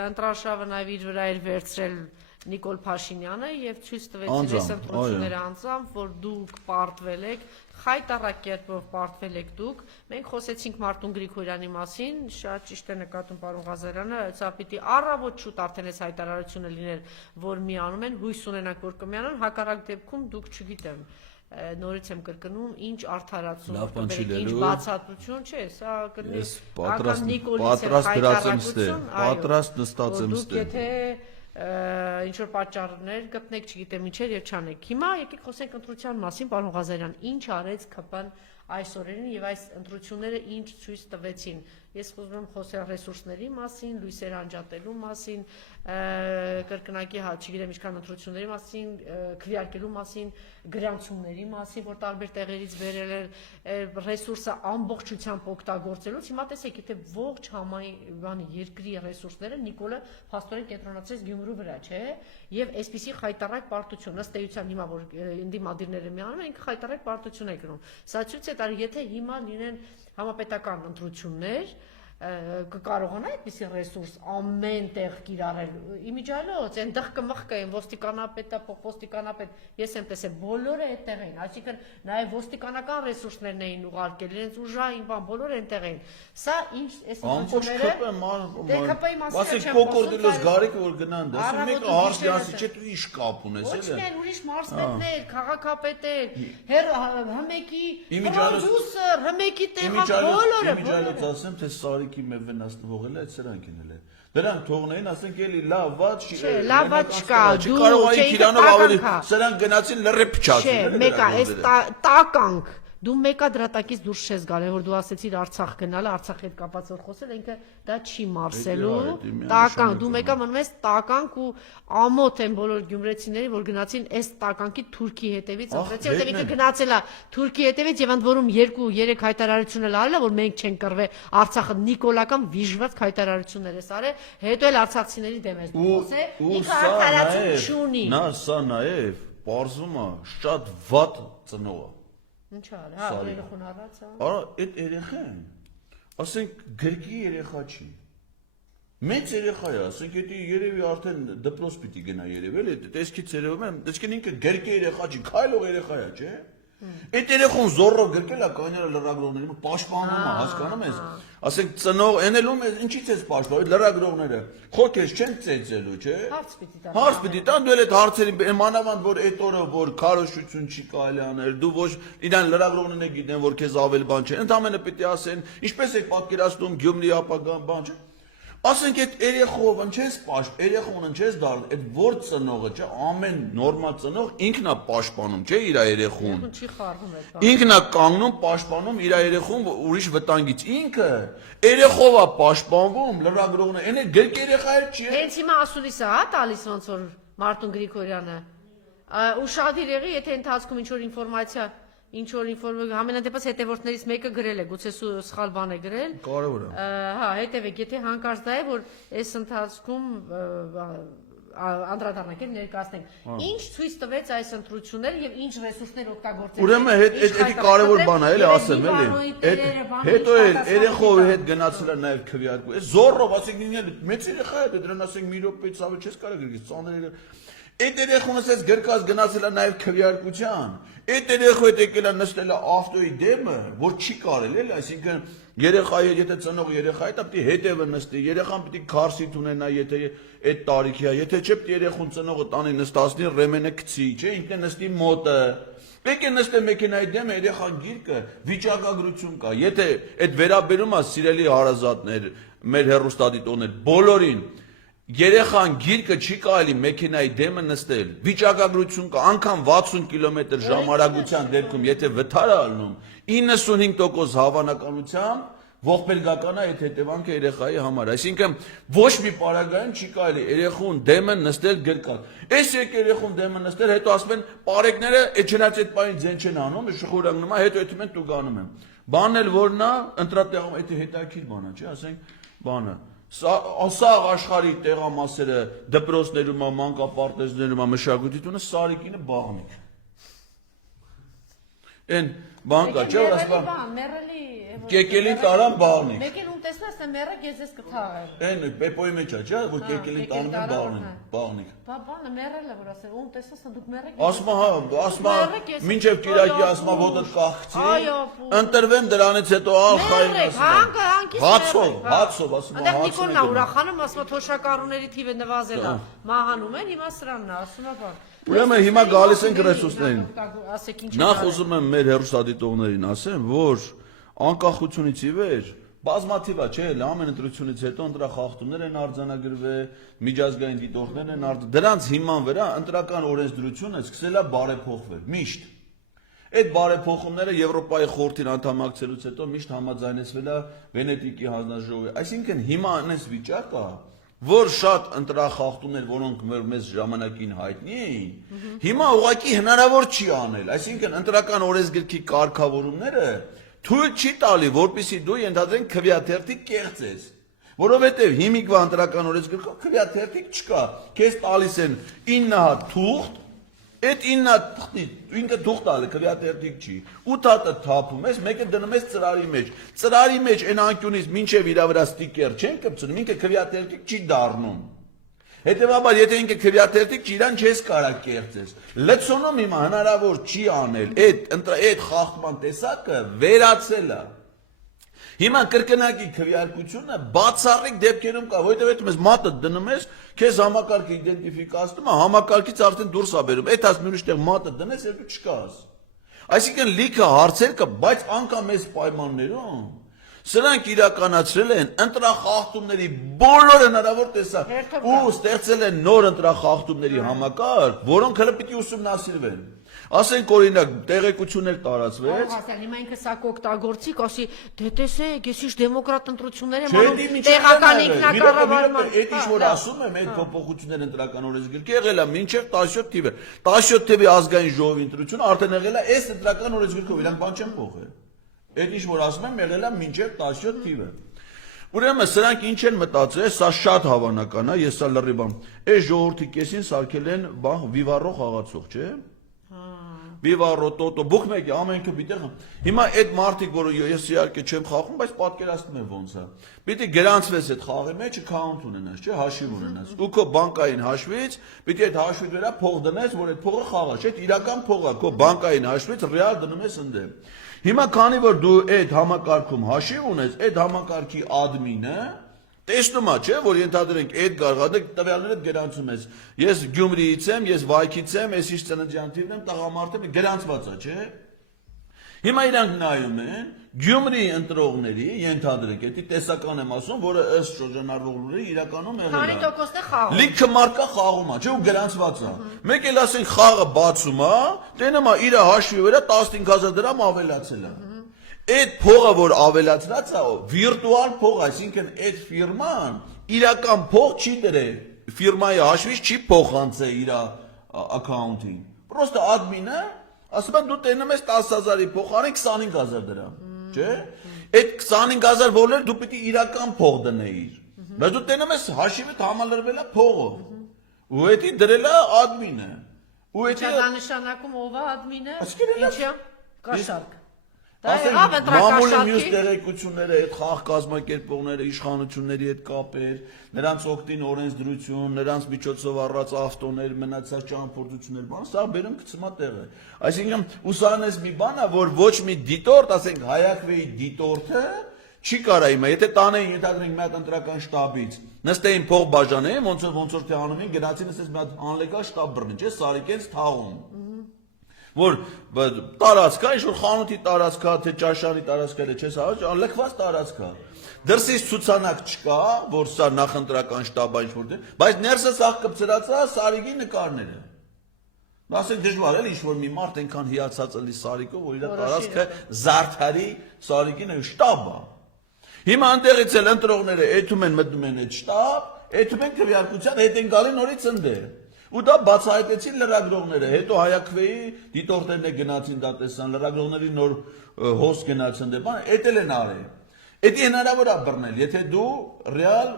ընտրաշավը նաև իր վրա էր վերցրել Նիկոլ Փաշինյանը եւ ցույց տվեցին այս Անձամբ, ընտրությունները անձամբ, որ դուք պարտվել եք, խայտառակ կերպով պարտվել եք դուք։ Մենք խոսեցինք Մարտուն Գրիգորյանի մասին, շատ ճիշտ է նկատում պարոն Ղազարյանը, սա պիտի առավոտ շուտ արդեն այս հայտարարությունը լիներ, որ միանում են, հույս ունենանք, որ կմիանան, հակառակ դեպքում դուք չգիտեմ նորից եմ կրկնում, ինչ արդարացում, Լավ բան չի ինչ լինելու։ բացատրություն չէ, սա կլինի Ես անգամ Նիկոլից է պատրաստ դրած եմ ստե, հայտարարություն, այո, պատրաստ նստած եմ որ դուք ստե։ եթե ինչ որ պատճառներ գտնեք, չգիտեմ ինչեր եւ չանեք։ Հիմա եկեք խոսենք ընտրության մասին, պարոն Ղազարյան, ինչ արեց ԿՊ-ն այս օրերին եւ այս ընտրությունները ինչ ցույց տվեցին։ Ես ուզում եմ խոսել ռեսուրսների մասին, լույսեր անջատելու մասին, կրկնակի, չգիտեմ, ինչքան ընտրությունների մասին, քվեարկելու մասին, գրանցումների մասին, որ տարբեր տեղերից վերել էր ռեսուրսը ամբողջությամբ օգտագործելուց։ Հիմա տեսեք, եթե ողջ երկրի ռեսուրսները Նիկոլը փաստորեն կենտրոնացրեց Գյումրու վրա, չէ՞։ Եվ այսպիսի խայտառակ պարտություն, ըստ էության հիմա որ ընդդիմադիրները միանում են, ինքը խայտառակ պարտություն է կրում։ Սա ցույց է տալի, եթե հիմա լինեն համապետական ընտրություններ, կկարողանա այդպիսի ռեսուրս ամեն տեղ կիրառել։ Իմիջիայլոց, այն դղկը մղկը են, ոստիկանապետը, փոխոստիկանապետ, ես եմ տեսել, բոլորը այդտեղ են, այսինքն նաև ոստիկանական ռեսուրսներն էին ուղարկել, իրենց ուժային բան, բոլորը այնտեղ էին։ Սա ինչ այս կոկորդիլոս գարիկը որ գնան դա, մեկը հարցի ասի, չէ դու ինչ կապ ունես Ոչ էլի։ միայն ուրիշ մարզպետներ, քաղաքապետեր, հմեկի պրոդյուսեր, հմեկի տեղակ բոլորը։ Իմիջիայլոց ասեմ, թե Սարիկի մեր վնասնվող էլ այդ սրանք են էլ։ Դրանք թողնեին, ասենք էլի լավ ված չի։ Լավ ված չկա, դու կարողային Իրանով ավելի սրանք գնացին լրիվ փչացին։ Չէ, մեկա, այս տականք դու մեկա դրատակից դուրս չես գալ, որ դու ասեցիր Արցախ գնալը, Արցախի հետ կապված որ խոսել, ինքը դա չի մարսելու, տականք, դու մեկա մնում ես տականք ու ամոթ են բոլոր գյումրեցիների, որ գնացին այս տականքի Թուրքի հետևից, ասեցի, որտեղ ինքը գնացել է Թուրքի հետևից եւ ընդ որում 2-3 հայտարարություն էլ արել է, որ մենք չենք կռվել Արցախը նիկոլական վիժված հայտարարություններ է արել, հետո էլ արցախցիների դեմ է խոսել, ինքը հայտարարություն չունի։ Նա սա նաեւ բարձում է շատ վատ ծնող է։ Ինչ արել, հա, երեխուն առած, հա։ Արա, այդ երեխան, ասենք գրքի երեխա չի։ Մեծ երեխա է, ասենք եթե երևի արդեն դպրոց պիտի գնա երևի, էլի տեսքից երևում է, տեսքին ինքը գրքի երեխա չի, քայլող երեխա է, չէ՞։ Այդ երեխուն զորով գրկել է կանյանը լրագրողներին, պաշտպանում է, հասկանում ես։ Ասենք ծնող, ենելում է, ինչի՞ց ես պաշտպանում, լրագրողները։ Խոքես չեն ծեծելու, չէ՞։ Հարց պիտի տան, դու էլ այդ հարցերին մանավանդ որ այդ օրը որ քարոշություն չի կարելի անել, դու ոչ իրան լրագրողներն գիտեն որ քեզ ավել բան չէ։ Ընդամենը պիտի ասեն, ինչպես եք պատկերացնում Գյումրի ապագան բան չէ։ Ասենք այդ երեխով ինչես պաշտ, երեխուն ինչես դառն, այդ որ ծնողը չէ, ամեն նորմալ ծնող ինքն է պաշտպանում, չէ, իր երեխուն։ Չի խառնում այդ բանը։ Ինքն է կանգնում պաշտպանում իր երեխուն ուրիշ վտանգից։ Ինքը երեխով է պաշտպանվում, լրագրողն է, այն է գրք երեխա էլ չի։ Հենց հիմա ասուլիսը հա տալիս ոնց որ Մարտուն Գրիգորյանը։ Ու շատ իրեղի, եթե ընթացքում ինչ որ ինֆորմացիա համենայն դեպս հետևորդներից մեկը գրել է, գուցե սխալ բան է գրել։ Կարևոր է։ Հա, հետևեք, եթե հանկարծ դա է, որ այս ընթացքում անդրադառնանք եւ ներկայացնենք։ Ինչ ցույց տվեց այս ընտրությունները եւ ինչ ռեսուրսներ օգտագործել։ Ուրեմն հետի կարևոր բան է, էլի ասեմ, էլի։ Հետո էլ երեխով հետ գնացել է նաեւ քվեարկու։ Այս զորով, ասենք մեծ երեխա է, դրան ասենք մի րոպեից ավելի չես կարող գրկից, ծանր Այդ երեխուն ասես գրկած գնացել է նաև քվեարկության։ Այդ երեխու հետ եկել է նստել է ավտոյի դեմը, որ չի կարել էլ, այսինքն երեխայի եթե ծնող երեխա է, դա պիտի հետևը նստի, երեխան պիտի քարսիտ ունենա, եթե այդ տարիքի է, եթե չէ պիտի երեխուն ծնողը տանի նստացնի, ռեմենը գցի, չէ, ինքն է նստի մոտը։ Եկե նստե մեքենայի դեմը երեխան գիրկը վիճակագրություն կա։ Եթե այդ վերաբերում է սիրելի հարազատներ, մեր հեռուստադիտողներ, բոլորին Երեխան գիրկը չի կարելի մեքենայի դեմը նստել, վիճակագրություն կա, անգամ 60 կմ ժամարագության դեպքում, եթե վթար է ալնում, 95% հավանականությամբ ողբերգական է այդ հետևանքը երեխայի համար, այսինքն ոչ մի պարագայում չի կարելի երեխուն դեմը նստել գրկած։ Այս երեխուն դեմը նստել, հետո ասում են պարեկները, չնայած այդ պահին ձեն չեն անում, շխուրանգնում է, հետո այդում են դու գանում եմ։ Բանն էլ որն է, ընտրատեղում, այդ հետաքրքիր բան է, չէ, ասենք բանը։ Սա աշխարհի տեղամասերը դպրոցներում, մանկապարտեզներում, մշակույթի տունը Սարիկինը բաղնիկ։ Այն բան կա, չէ՞ որ ասում մերելի կեկելին տարան բաղնիկ։ Մեկին ում տեսնաս է մերը գեզես կթաղել։ Այն Պեպոյի մեջ է, չէ՞, որ կեկելին տանում են բաղնիկ։ Բա բանը մերելը որ ասել, ում տեսնաս դուք մերը Ասма հա, ասма մինչև Կիրակի ասма ոտը կախցի։ Ընտրվեմ դրանից հետո ախային ասում։ Հացով ասում Այնտեղ Նիկոլն է ուրախանում, ասում է թոշակառուների թիվը նվազել է։ Մահանում են, հիմա սրանն է, ասում է բան։ Ուրեմն հիմա գալիս են ռեսուրսներին։ Ասեք ինչ։ Նախ ուզում եմ մեր հեռուստադիտողներին ասեմ, որ անկախությունից ի վեր բազմաթիվ է, չէ՞, ամեն ընտրությունից հետո ընտրախախտումներ են արձանագրվել, միջազգային դիտորդներ են դրանց հիման վրա ընտրական օրենսդրությունը սկսել է բարեփոխվել միշտ։ Այդ բարեփոխումները Եվրոպայի խորհրդին անդամակցելուց հետո միշտ համաձայնեցվել է Վենետիկի հանձնաժողովի։ Այսինքն հիմա այնպես վիճակ է, որ շատ ընտրախախտումներ, որոնք մեզ ժամանակին հայտնի էին, հիմա ուղղակի հնարավոր չի անել, այսինքն ընտրական օրենսգրքի կարգավորումները թույլ չի տալի, որպեսզի դու ենթադրենք քվեաթերթիկ կեղծես, որովհետև հիմիկվա ընտրական օրենսգրքով քվեաթերթիկ չկա, քեզ տալիս են 9 հատ թուղթ, այդ 9 հատ թուղթի ինքը թուղթ ալը քվեաթերթիկ չի, 8 հատը թափում ես, մեկը դնում ես ծրարի մեջ այն անկյունից մինչև իր վրա ստիկեր չեն կպցնում, ինքը քվեաթերթիկ չի դառնում։ Հետևաբար, եթե ինքը քվեաթերթիկ չի, իրան չես կարա կեղծես։ Լցոնում հիմա հնարավոր չի անել այդ խախտման տեսակը վերացել է։ Հիմա կրկնակի քվեարկությունը բացառիկ դեպքերում կա, որովհետև այդ մեզ մատը դնում ես, քեզ համակարգը իդենտիֆիկացնում է, համակարգից արդեն դուրս է բերում։ Այդ հաս մի ուրիշտեղ մատը դնես, եւ դու չկաս։ Այսինքն լիքը հարցեր կա, բայց անգամ այս պայմաններում սրանք իրականացրել են ընտրախախտումների բոլոր հնարավոր տեսակ ու ստեղծել են նոր ընտրախախտումների համակարգ, որոնք հələ պիտի ուսումնասիրվեն։ Ասենք օրինակ տեղեկություններ տարածվեց։ Հասան, հիմա ինքը սա կօգտագործի, ասի, դե տեսեք, ես ինչ դեմոկրատ ընտրություններ եմ անում, տեղական ինքնակառավարման։ Այդ ինչ որ ասում եմ, այդ փոփոխություններ ընտրական օրենսգրքի եղել է մինչև 17 թիվը։ 17 թիվի ազգային ժողովի ընտրությունը արդեն եղել է այս ընտրական օրենսգրքով, իրանք բան չեն փոխել։ Այդ ինչ որ ասում եմ, եղել է մինչև 17 թիվը։ Ուրեմն սրանք ինչ են մտածել, սա շատ հավանական է, ես սա լրիվ եմ։ Այս ժողովրդի կեսին սարքել են վիվառող խաղացող, չէ՞։ Վիվառո տոտո բուխմեկի ամենքը պիտի։ Հիմա այդ մարդիկ, որ ես իհարկե չեմ խաղում, բայց պատկերացնում եմ ոնց է։ Պիտի գրանցվես այդ խաղի մեջ account ունենաս, չէ՞, հաշիվ ունենաս։ Ու քո բանկային հաշվից պիտի այդ հաշվի վրա փող դնես, որ այդ փողը խաղա, չէ՞, իրական փող է, քո բանկային հաշվից ռեալ դնում ես ընդդեմ։ Հիմա քանի որ դու այդ համակարգում հաշիվ ունես, այդ համակարգի admin-ը տեսնում է, չէ՞, որ ենթադրենք այդ գարղադը տվյալները գրանցում ես։ Ես Գյումրիից եմ, ես Վայքից եմ, ես ինչ ծննդյան թիվն եմ, տղամարդ եմ, գրանցված է, չէ՞։ Հիմա իրանք նայում են Գյումրի ընտրողների, ենթադրենք, դա տեսական եմ ասում, որը ըստ շրջանառվողների իրականում եղել է։ Քանի տոկոսն է խաղում։ Լիքը մարդկա խաղում է, չէ՞, ու գրանցված է։ Մեկ էլ ասենք խաղը բացում է, տենում է իր հաշվի վրա 15000 դրամ ավելացել է։ Այդ փողը, որ ավելացրած է, վիրտուալ փող, այսինքն այդ ֆիրման իրական փող չի դրել, ֆիրմայի հաշվից չի փոխանցել իր account-ին։ Պրոստը admin-ը ասում է դու տենում ես 10000-ի փոխարեն 25000 դրամ, չէ՞։ Այդ 25000 որներ դու պիտի իրական փող դնեիր։ Բայց դու տենում ես հաշիվդ համալրվել է փողով։ Ու էդի դրել է admin-ը։ Ու էդի դա նշանակում ով է admin-ը։ Ինչա։ Կաշառք։ Մամուլի մյուս տեղեկությունները, այդ խաղ կազմակերպողները, իշխանությունների հետ կապեր, նրանց օգտին օրենսդրություն, նրանց միջոցով առած ավտոներ, մնացած ճանապարհորդություններ, բան, սա բերում գցումա տեղը։ Այսինքն ուսանես մի բան է, որ ոչ մի դիտորդ, ասենք հայակվեի դիտորդը չի կարա հիմա, եթե տանեին ենթադրենք մի հատ ընտրական շտաբից, նստեին փող բաժանեին, ոնց որ թե անում են, գնացին ասես մի հատ անլեգալ շտաբ բռնի, չէ՞, Սարիկենց թաղում։ Որ տարածք է, ինչ-որ խանութի տարածք է, թե ճաշարի տարածք է, չես հավաճ, լքված տարածք է։ Դրսից ցուցանակ չկա, որ սա նախընտրական շտաբ է ինչ-որ դե, բայց ներսը սաղ կպցրած է Սարիգի նկարները։ Ասենք դժվար է ինչ-որ մի մարդ այնքան հիացած լի Սարիգով, որ իր տարածքը զարդարի Սարիգին շտաբ է։ Հիմա այնտեղից էլ ընտրողները էթում են մտնում են այդ շտաբ, էթում են քվեարկության, հետ են գալի նորից ընդեր։ Ու դա բացահայտեցին լրագրողները, հետո հայակվեի դիտորդներն գնացին դա տեսան, լրագրողների նոր հոս գնացին դե բան, էդ էլ են արել։ Էդի հնարավոր է բռնել, եթե դու ռեալ,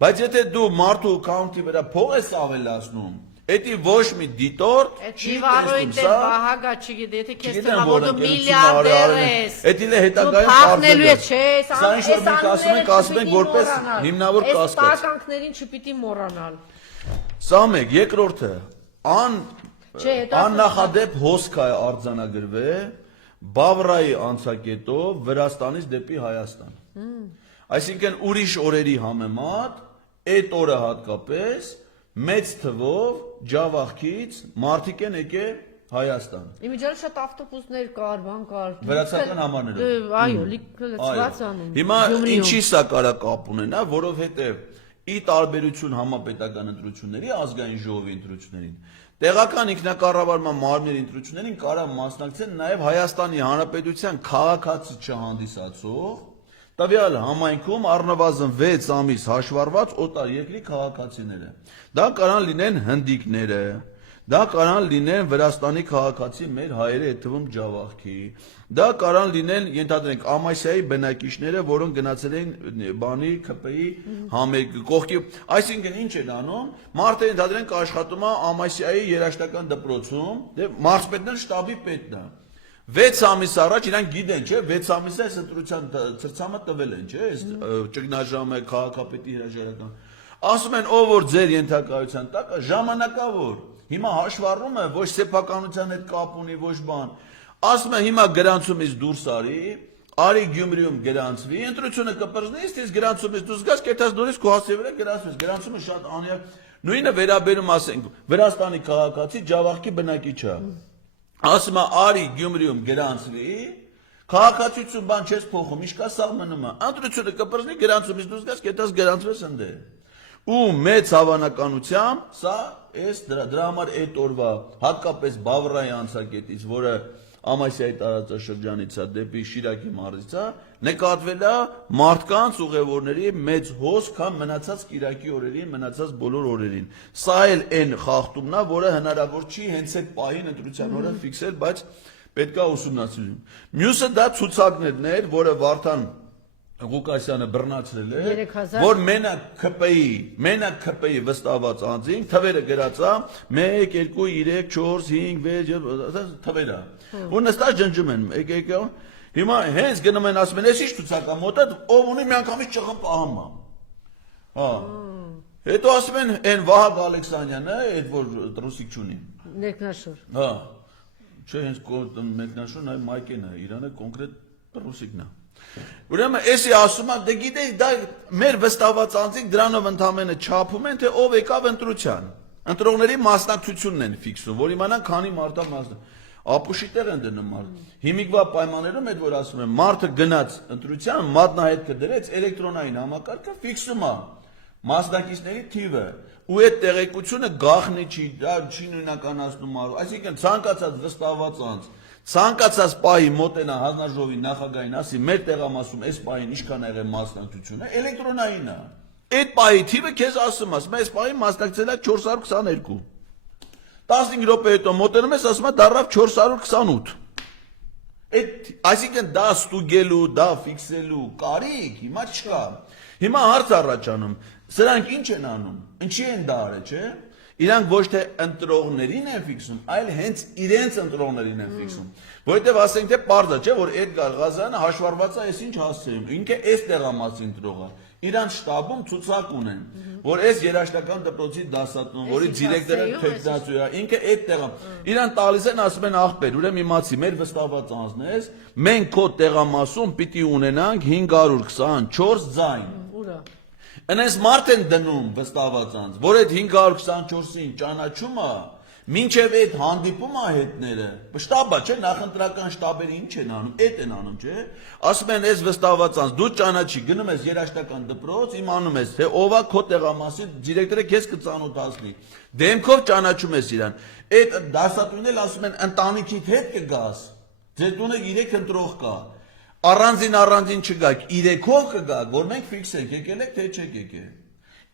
բայց եթե դու մարդու account-ի վրա փող ես ավելացնում, Էդի ոչ մի դիտորդ չի Դիվարոյն տեսնում, դեր Վահագա չգիտի, եթե քեզ Չգիտեմ, թվում որ որ դու ընկերությունը միլիարդեր արել է։ ես։ Էդ իլե հետագայում դու փախնելու ես, չէ, Սա ինչ որ մենք ասում ենք որպես հիմնավոր կասկած։ Այս տականքներին չպիտի մոռանալ։ Սա մեկ, երկրորդը, Չէ, դա աննախադեպ հոսք է արձանագրվել Բավրայի անցակետով Վրաստանից դեպի Հայաստան։ Այսինքն ուրիշ օրերի համեմատ այդ օրը հատկապես մեծ թվով ջավախքից մարդիկ են եկել Հայաստան։ Իմիջիալ շատ ավտոբուսներ կար, բան կար։ Վրացական համարներով։ Այո, լիքված անում։ Հիմա ինչի սա կարա կապ ունենա, որովհետև ի տարբերություն համապետական ընտրությունների, ազգային ժողովի ընտրություններին, տեղական ինքնակառավարման մարմինների ընտրություններին կարա մասնակցեն նաև Հայաստանի Հանրապետության քաղաքացի չհանդիսացող տվյալ համայնքում առնվազն 6 ամիս հաշվառված օտար երկրի քաղաքացիները։ Դա կարան լինեն հնդիկները, դա կարան լինեն Վրաստանի քաղաքացի մեր հայերը, այդ թվում ջավախքի, դա կարան լինեն, ենթադրենք, Ամասիայի բնակիչները, որոնք գնացել են բանի ԿՊ-ի համերգ կողքի, այսինքն ինչ են անում, մարդը ենթադրենք աշխատում է Ամասիայի երաժշտական դպրոցում, մարզպետն էլ շտաբի պետն է։ 6 ամիս առաջ իրանք գիտեն, չէ, 6 ամիսը այս ընտրության ցրցամը տվել են, չէ, այս ճգնաժամը քաղաքապետի հրաժարական։ Ասում են, ով որ ձեր ենթակայության տակ է, ժամանակավոր։ Հիմա հաշվառում է ոչ սեփականության հետ կապ ունի, ոչ բան։ Ասում է, հիմա գրանցումից դուրս արի Գյումրիում գրանցվի, ընտրությունը կպրծնի, իսկ գրանցումից դուրս գաս, կերտած նորից քո հասցեի վրա գրանցվես։ Գրանցումը շատ անյակ։ Նույնը վերաբերում ասենք Վրաստանի քաղաքացի ջավախքի բնակիչ է։ Ասում է, արի Գյումրիում գրանցվի, քաղաքացիություն բան չես փոխում, իշքա սաղ մնում է, ընտրությունը կպրծնի, գրանցումից դուրս գաս, կետած գրանցվես ընդե։ Ու մեծ հավանականությամբ սա դրա համար այդ օրվա հատկապես Բավրայի անցակետից, որը Ամասիայի տարածաշրջանից է դեպի Շիրակի մարզից է, նկատվել է մարդկանց ուղևորների մեծ հոսք, քան մնացած կիրակի օրերին, մնացած բոլոր օրերին։ Սա էլ այն խախտումն է, որը հնարավոր չի հենց այդ պահին ընտրության օրը ֆիքսել, բայց պետք է ուսումնասիրում։ Մյուսը դա ցուցակներն էր, որը Վարդան Ղուկասյանը բռնացրել է, 3000 որ մենակ ԿՊ-ի վստահված անձին թվերը գրած է 1 2 3 4 5 6 թվերը։ Ու նստած ջնջում են, եկեք, հիմա հենց գնում են ասում են, «Էս ի՞նչ ցուցակա մոտը, ով ունի միանգամից ճղն պահում է»։ Հա։ Հետո ասում են, «Այն Վահագ Ալեքսանյանը, այդ որ ռուսիկ չունի»։ Ներքնաշոր։ Հա։ Չէ, հենց մեկնաշորն այ Մայկեն է, Իրանը կոնկրետ ռուսիկն է։ Ուրեմն էսի ասում է, դե գիտեք, դա մեր վստահված անձինք դրանով ընդամենը չափում են, թե ով եկավ ընտրության։ Ընտրողների մասնակցությունն են ֆիքսում, որ իմանան քանի մարդա մասնակցում։ Ապուշի տեղ են դնում մարդ։ Հիմիկվա պայմաններում այդ որ ասում են, մարդը գնաց ընտրության, մատնահետքը դրեց, էլեկտրոնային համակարգը ֆիքսում է մասնակիցների թիվը։ Ու այդ տեղեկությունը գաղտնի չի, դա չի նույնականացնում արու։ Այսինքն ցանկացած վստահված անձ ցանկացած պահի մոտենա հանձնաժողովի նախագահին ասի մեր տեղամասում այս պահին ինչքան եղել մասնակցությունը, էլեկտրոնային է։ Այդ պահի թիվը քեզ ասում է, այս պահի մասնակցել է 422։ 15 րոպե հետո մոտենում ես, ասում է դառավ 428։ Այսինքն դա ստուգելու, դա ֆիքսելու կարիք հիմա չկա։ Հիմա հարց առաջանում, սրանք ինչ են անում, ինչի են դա արել, չէ։ Իրանք ոչ թե ընտրողներին են ֆիքսում, այլ հենց իրենց ընտրողներին են ֆիքսում։ Որովհետև ասենք թե պարզ է, չէ, որ Էդգար Ղազարյանը հաշվառված է այս ինչ հասցեում, ինքը այս տեղամասի ընտրող է։ Իրանք շտաբում ցուցակ ունեն, որ այս երաժշտական դպրոցի դասատուն, որի դիրեկտորը թեկնածու է, ինքը այդ տեղը։ Իրան տալիս են, ասում են ախպեր, ուրեմն իմացի, մեր վստահված անձն ես, մենք քո տեղամասում պիտի ունենանք 524 ձայն։ Ուրա։ Այնպես մարդ են դնում վստահված անձ, որ այդ 524-ին ճանաչում է, մինչև այդ հանդիպում է հետները, շտաբը, չէ, նախընտրական շտաբերը ինչ են անում, այդ են անում, չէ, ասում են այս վստահված անձ, դու ճանաչի, գնում ես երաժշտական դպրոց, իմանում ես, թե ով է քո տեղամասի դիրեկտորը քեզ կծանոթացնի, դեմքով ճանաչում ես իրան, այդ դասատուին էլ ասում են ընտանիքիդ հետ կգաս, ձեր տունը 3 ընտրող կա, առանձին չգաք, 3-ով կգաք, որ մենք ֆիքսենք, եկել եք, թե չեք եկել,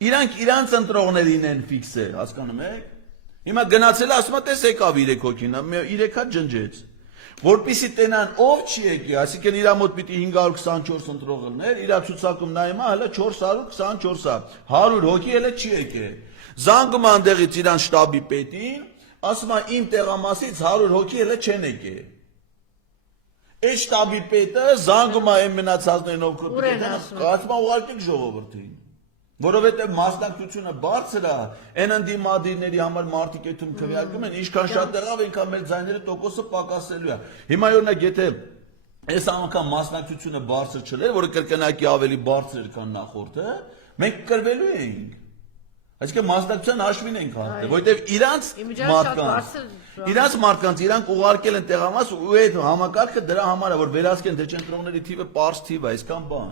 իրանք իրանց ընտրողներին են ֆիքսել, հասկանում եք, Հիմա գնացել ասում է, տես եկավ 3 հոգին, 3 հատ ջնջեց։ Որպեսզի տենան ով չի եկի, այսինքն իր մոտ պիտի 524 ընտրող լիներ, իր ցուցակում նայում է հələ 424-ա, 100 հոգի հələ չի եկել։ Զանգում անդեղից իրան շտաբի պետին, ասում է իմ տեղամասից 100 հոգի հələ չեն եկել։ Այս շտաբի պետը զանգում է այն մնացածներին ովքեր ասում է ուղարկեք ժողովրդին։ Որովհետև մասնակցությունը բարձր է, այն ընդդիմադիրների համար մարդիկ այդում քվեարկում են, ինչքան շատ եղավ, այնքան մեր ձայների տոկոսը պակասելու է։ Հիմա օրինակ եթե այս անգամ մասնակցությունը բարձր չլեր, որը կրկնակի ավելի բարձր էր, քան նախորդը, մենք կրվելու էինք։ Այսինքն մասնակցության հաշվին ենք հաղթել, որովհետև իրանց մարդկանց իրանք ուղարկել են տեղամաս ու այդ համակարգը դրա համար է, որ վերահսկեն դեչենտրոնների թիվը պարզ թիվ է, այսքան բան։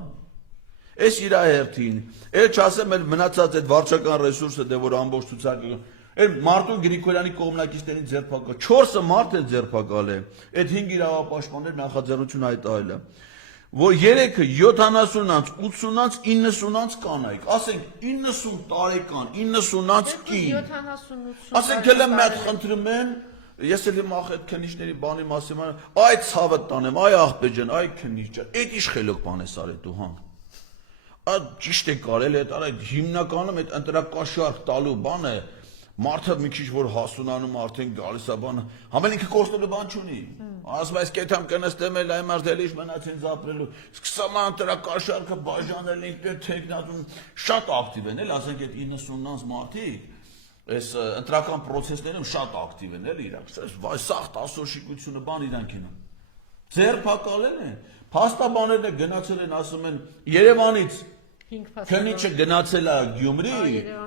Այս իր հերթին, էլ չասեմ էլ մնացած այդ վարչական ռեսուրսը, դե որ ամբողջ ցուցակը, այդ Մարտուն Գրիգորյանի կողմնակիցներին ձերբակալ, 4-ը մարդ է ձերբակալ է, այդ 5 իրավապաշտպաններ նախաձեռնություն հայտարարել է, որ 3-ը 70-անց, 80-անց, 90-անց կանայք, ասենք 90 տարեկան, 90-անց կին, ասենք էլ եմ մետ խնդրում են, ես էլ իմ այդ քննիչների բանի մասին, այ ցավը տանեմ, այ աղբեջան, այ քննիչ, այդ ինչ խելոք բան է սարել դու հան։ Ճիշտ է կարել այդ արայդ հիմնականում այդ ընտրակաշարք տալու բանը մարդը մի քիչ որ հասունանում արդեն գալիս է բանը համեն ինքը կոստելու բան չունի ասում ես կեթամ կնստեմ էլ այ մարդը իշ մնացին ապրելու սկսում ընտրակաշարքը բաժանել ինքը տեխնատուն շատ ակտիվ են էլ ասենք այդ 90-անց մարդիկ այս ընտրական process-ներում շատ ակտիվ են էլ իրանք վայ սաղ տասոշիկությունը բան իրանք են ձերբակալել են փաստաբաններն գնացել են ասում են Երևանից քննիչը գնացել է Գյումրի,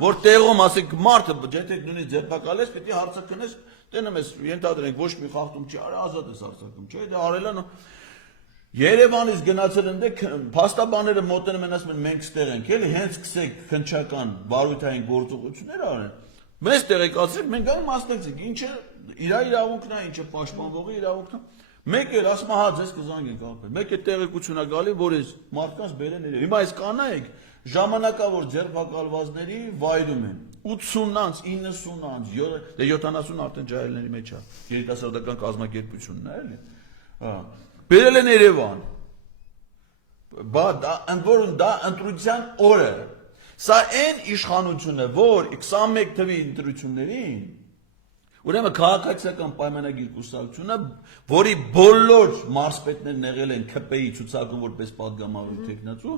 որ տեղում ասենք մարդը եթե նույնիսկ ձերբակալես, պիտի հարցակնես, տենեմ ես ենթադրենք ոչ մի խախտում չի արել, ազատ ես հարցակում, չէ՞, դա արել են Երևանից գնացել են դե փաստաբանները մոտենում են ասում են մենք ստեղ ենք, էլի հենց սկսեք քննչական վարույթային գործողություններ արեն։ Մեզ տեղեկացրեք, մենք այն մասնակցենք, ինչը իր իրավունքն է, ինչը պաշտպանվողի իրավունքն է։ Մեկ էլ ասում հա ձեզ կզանգենք ապեր։ Մեկ է տեղեկություն է գալի, որ այս մարդկանց բերեն իրեն։ Հիմա այս կանայք ժամանակավոր ձերբակալվածների վայրում են 80-անց, 90-անց, դե 70 արդեն ջահելների մեջ է։ Երիտասարդական կազմակերպությունն է, էլի։ Հա։ Բերել են Երևան։ Բա դա ընդ դա ընտրության օրը։ Սա այն իշխանությունը, որ 21 թվի ընտրություններին ուրեմն քաղաքացիական պայմանագիր կուսակցությունը, որի բոլոր մարզպետներն եղել են ԿՊ-ի ցուցակում որպես պատգամավոր տեխնացու,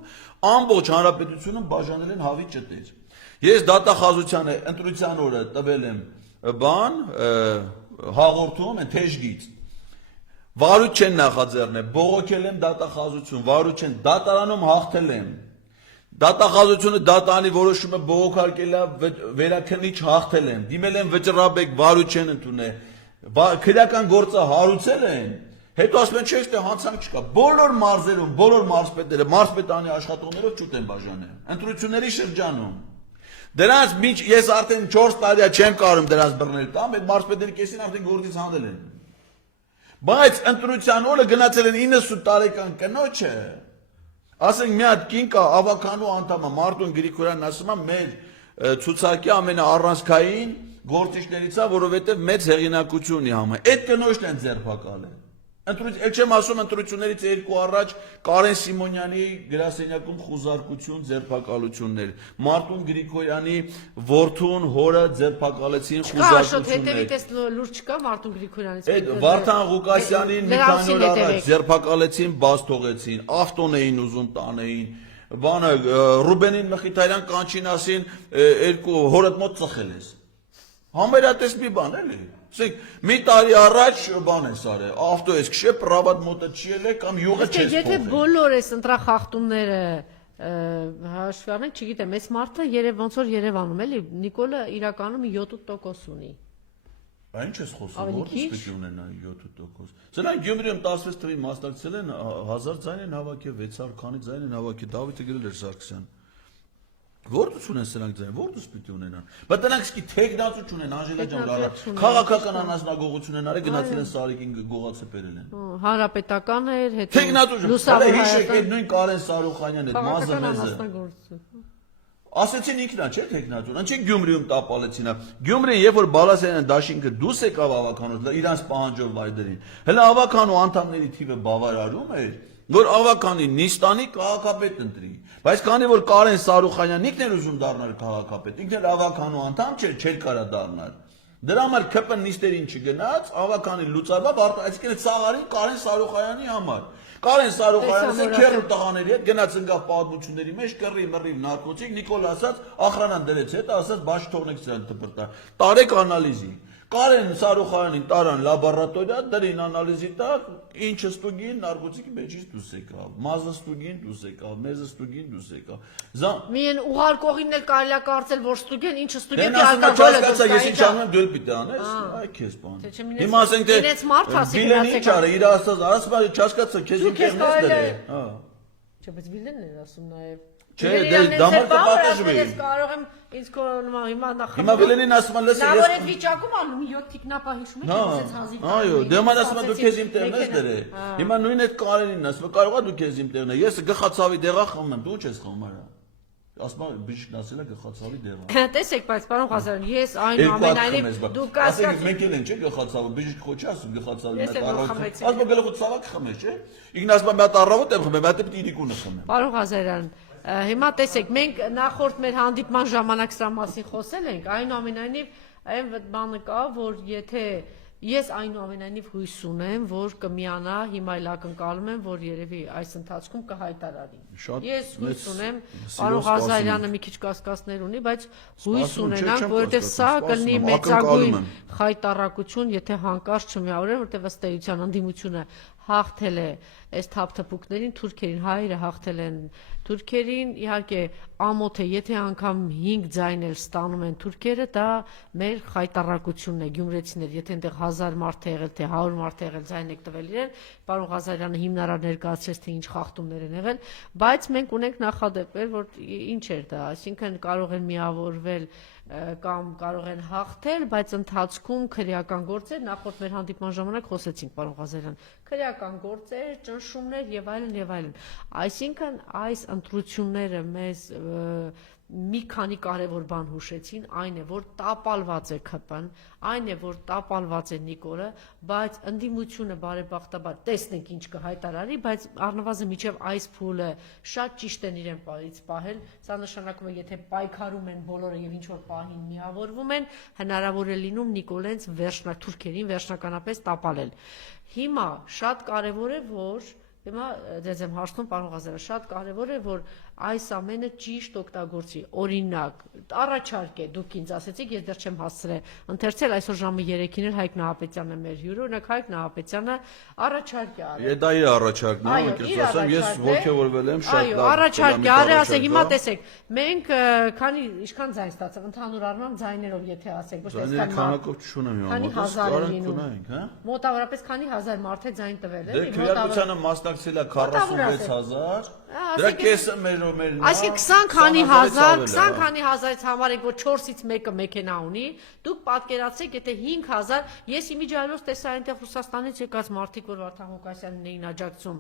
ամբողջ հանրապետությունում բաժանել են հավի ճտեր։ Ես դատախազության ընտրության օրը տվել եմ բան, հաղորդում են թեժգից։ Վարույթ չեն նախաձեռնել, բողոքել եմ դատախազություն, վարույթ չեն, դատարանում հաղթել եմ։ Դատախազությունը դատանի որոշումը բողոքարկել է, վերաքննիչ հաղթել են, դիմել են վճռաբեկ, վարույթ չեն ընդունել, քրեական գործը հարուցել են, հետո ասում են չէ, այստեղ հանցանք չկա, բոլոր մարզերում, բոլոր մարզպետները, մարզպետանի աշխատողներով ճուտ են բաժանել, ընտրությունների շրջանում։ Դրանց մինչ ես արդեն 4 տարի չեմ կարում դրանց բռնել տամ, այդ մարզպետների կեսին արդեն գործից հանել են։ Բայց ընտրության օրը գնացել են 90 տարեկան կնոջը ասենք մի հատ կին կա ավականու անդամը Մարտուն Գրիգորյանն ասում է մեր ցուցակի ամենաառանցքային գործիչներից է, որովհետև մեծ հեղինակություն ունի համը։ Այդ կնոջն են ձերբակալել։ Էլ չեմ ասում ընտրություններից 2 առաջ Կարեն Սիմոնյանի գրասենյակում խուզարկություն, ձերբակալություններ, Մարտուն Գրիգորյանի որդուն հորը ձերբակալեցին խուզարկություններ։ Հետևից լուրջ չկա Մարտուն Գրիգորյանից։ Այդ Վարդան Ղուկասյանին մի քանի օր առաջ ձերբակալեցին, բաց թողեցին, ավտոն էին ուզում տանեին, բանը Ռուբենին Մխիթարյան կանչին ասին 2 հորդ մոտ ծխել ես։ Համերատես մի բան էլի։ Ասենք մի տարի առաջ բան է սարել, ավտո ես քշե, պրավատ մոտը չիել է կամ յուղը չես փոխել։ Եթե բոլոր այս ընտրախախտումները հաշվի առնենք, չգիտեմ, այս մարդը ոնց որ Երևանում էլի, Նիկոլը իրականում 7% ունի։ Այն չես խոսում, որտե՞ղ պետք է ունենա 7%։ Սրանք Գյումրիում 16 թվին մասնակցել են 1000 ձայն են հավաքել, 600 քանի ձայն են հավաքել, Դավիթը գրել էր Սարգսյան։ Որտուց ունեն սրանք ձայն, որտուց պիտի ունենան։ Բայց նրանք սկի թեգնացու չունեն, Անժելա ջան, քաղաքական անասնագողություն են արել, գնացել են Սարիկին գողացը բերել են։ Հանրապետական էր, հետո թեգնացու։ Հիշեք այդ նույն Կարեն Սարուխանյանն այդ մազը մեզը։ Ասեցին ինքնա չէ տեխնատուն, ինչի Գյումրիում տապալեցին։ Գյումրին երբ որ Բալասարյան դաշինքը դուրս եկավ ավականոց, իրանց պահանջով վայրերին։ Հələ ավականու անդամների թիվը բավարարում էր, որ ավականի Նիստանի քաղաքապետ ընտրի։ Բայց քանի որ Կարեն Սարուխանյանն ինքն էր ուզում դառնալ քաղաքապետ, ինքն էլ ավականու անդամ չէր կարա դառնալ։ Դրա համար ԿՊ նիստերին չգնաց, ավականի լուծարվավ, այսինքն Սաղարին Կարեն Սարուխայանի համար։ Կարեն Սարուխայանը քերու տղաների հետ գնաց ընկավ պատմությունների մեջ, կռիվ նարկոտիկ, Նիկոլ ասաց, ախրանան դրեց հետ, ասաց բաց թողնեք սրան դպրտա։ Տարեք անալիզի։ Կարեն Սարուխյանին տարան լաբորատորիա, դրին անալիզի տակ, ինչը ստուգին, նարկոտիկի մեջից դուրս եկավ, մազը ստուգին դուրս եկավ, մեզը ստուգին դուրս եկավ։ Միայն ուղարկողին էլ կարելի է կարծել, որ ստուգեն, ինչը ստուգեն, դե ալկոհոլը դուրս ես ինչ անում եմ դու պիտի անես, այ քեզ բան։ Հիմա ասենք թե Վիլենի ինչ արա, իր ասած, ասում չհասկացա, քեզ ինքերն ես դրել, հա։ Չէ, բայց Վիլենն էր ասում նաև։ Չէ, դե դամը կպատժվի։ Ես կարող եմ ինձ կորոնումա հիմա նախ։ Հիմա Վիլենին ասում են, լսի, նա որ այդ վիճակում անում 7 թիկնապա հիշում եք, ես հազիվ։ Այո, դե ման ասում դու քեզ իմ տեղն ես դրել։ Հիմա նույն այդ Կարենին ասում, կարողա դու քեզ իմ տեղն ես։ Ես գխացավի դեղա խմում եմ, դու չես խմում արա։ Ասում բիշկն ասել է գխացավի դեղա։ Տեսեք, բայց պարոն Ղազարյան, ես այնուամենայնիվ դու կասկած մենք էլ են չէ գխացավը, բիշկ խոչի ասում գխացավի մեծ առավոտ։ Ասում գլխու ցավակ խմես, չէ։ Ինքն ասում մի հատ առավոտ եմ խմում, մի հատ պիտի իրիկունը խմեմ։ Պարոն Ղազարյան, հիմա տեսեք, մենք նախորդ մեր հանդիպման ժամանակ սրա մասին խոսել ենք, այնուամենայնիվ այն բանը կա, որ եթե ես այնուամենայնիվ հույս ունեմ, որ կմիանա, հիմա էլ ակնկալում եմ, որ երևի այս ընթացքում կհայտարարի։ Ես հույս ունեմ, պարոն Ղազարյանը մի քիչ կասկածներ ունի, բայց հույս ունենանք, որովհետև սա կլինի մեծագույն խայտարակություն, եթե հանկարծ չմիավորեն, որովհետև ըստ էության ընդդիմությունը հաղթել է այս թափթփուկներին, թուրքերին, հայերը հաղթել են թուրքերին, իհարկե ամոթ է, եթե անգամ 5 ձայն էլ ստանում են թուրքերը, դա մեր խայտարակությունն է, գյումրեցիներ, եթե այնտեղ 1000 մարդ է եղել, թե 100 մարդ է եղել, ձայն եք տվել իրեն, պարոն Ղազարյանը հիմնարար ներկայացրեց, թե ինչ խախտումներ են եղել, բայց մենք ունենք նախադեպեր, որ ինչ էր դա, այսինքն կարող են միավորվել կամ կարող են հաղթել, բայց ընթացքում քրեական գործեր, նախորդ մեր հանդիպման ժամանակ խոսեցինք, պարոն Ղազարյան, քրեական գործեր, ճնշումներ եւ այլն, այսինքն այս ընտրությունները մեզ մի քանի կարևոր բան հուշեցին, այն է, որ տապալված է ԿՊ-ն, այն է, որ տապալված է Նիկոլը, բայց ընդդիմությունը բարեբախտաբար տեսնենք ինչ կհայտարարի, բայց առնվազն միջև այս փուլը շատ ճիշտ են իրեն պահել, սա նշանակում է, եթե պայքարում են բոլորը եւ ինչ որ պահին միավորվում են, հնարավոր է լինում Նիկոլենց թուրքերին վերջնականապես տապալել։ Հիմա շատ կարևոր է, որ Հիմա դες եմ հարցնում պարոն Ղազարյան, շատ կարևոր է, որ այս ամենը ճիշտ օգտագործի, օրինակ, առաջարկ է, դուք ինձ ասեցիք, ես դեռ չեմ հասցրել ընթերցել, այսօր ժամը 3-ին էր Հայկ Նահապետյանն է մեր հյուրը, օրինակ Հայկ Նահապետյանը առաջարկ է արել։ Դա իր առաջարկն է, ոնց ասեմ, ես ողջավորվել եմ շատ լավ։ Այո, առաջարկ է արել, ասեք, հիմա տեսեք, մենք ինչքան ձայն ստացավ, ընդհանուր առմամբ ձայներով եթե ասեք, ոչ թե այսքան քանակով չունեմ հիմա, մոտավորապես քանի հազար մարդ է ձայն տվել, էլի։ Դե քվեարկությանը մասնակցել է 46000, դրա կեսը մեր Այսինքն 20 քանի հազարից համարեք, որ 4-ից մեկը մեքենա ունի, դուք պատկերացրեք, եթե 5000, ես իմիջիայլոց տեսա այնտեղ Ռուսաստանից եկած մարդիկ, որ Վարդան Ղուկասյանին էին աջակցում,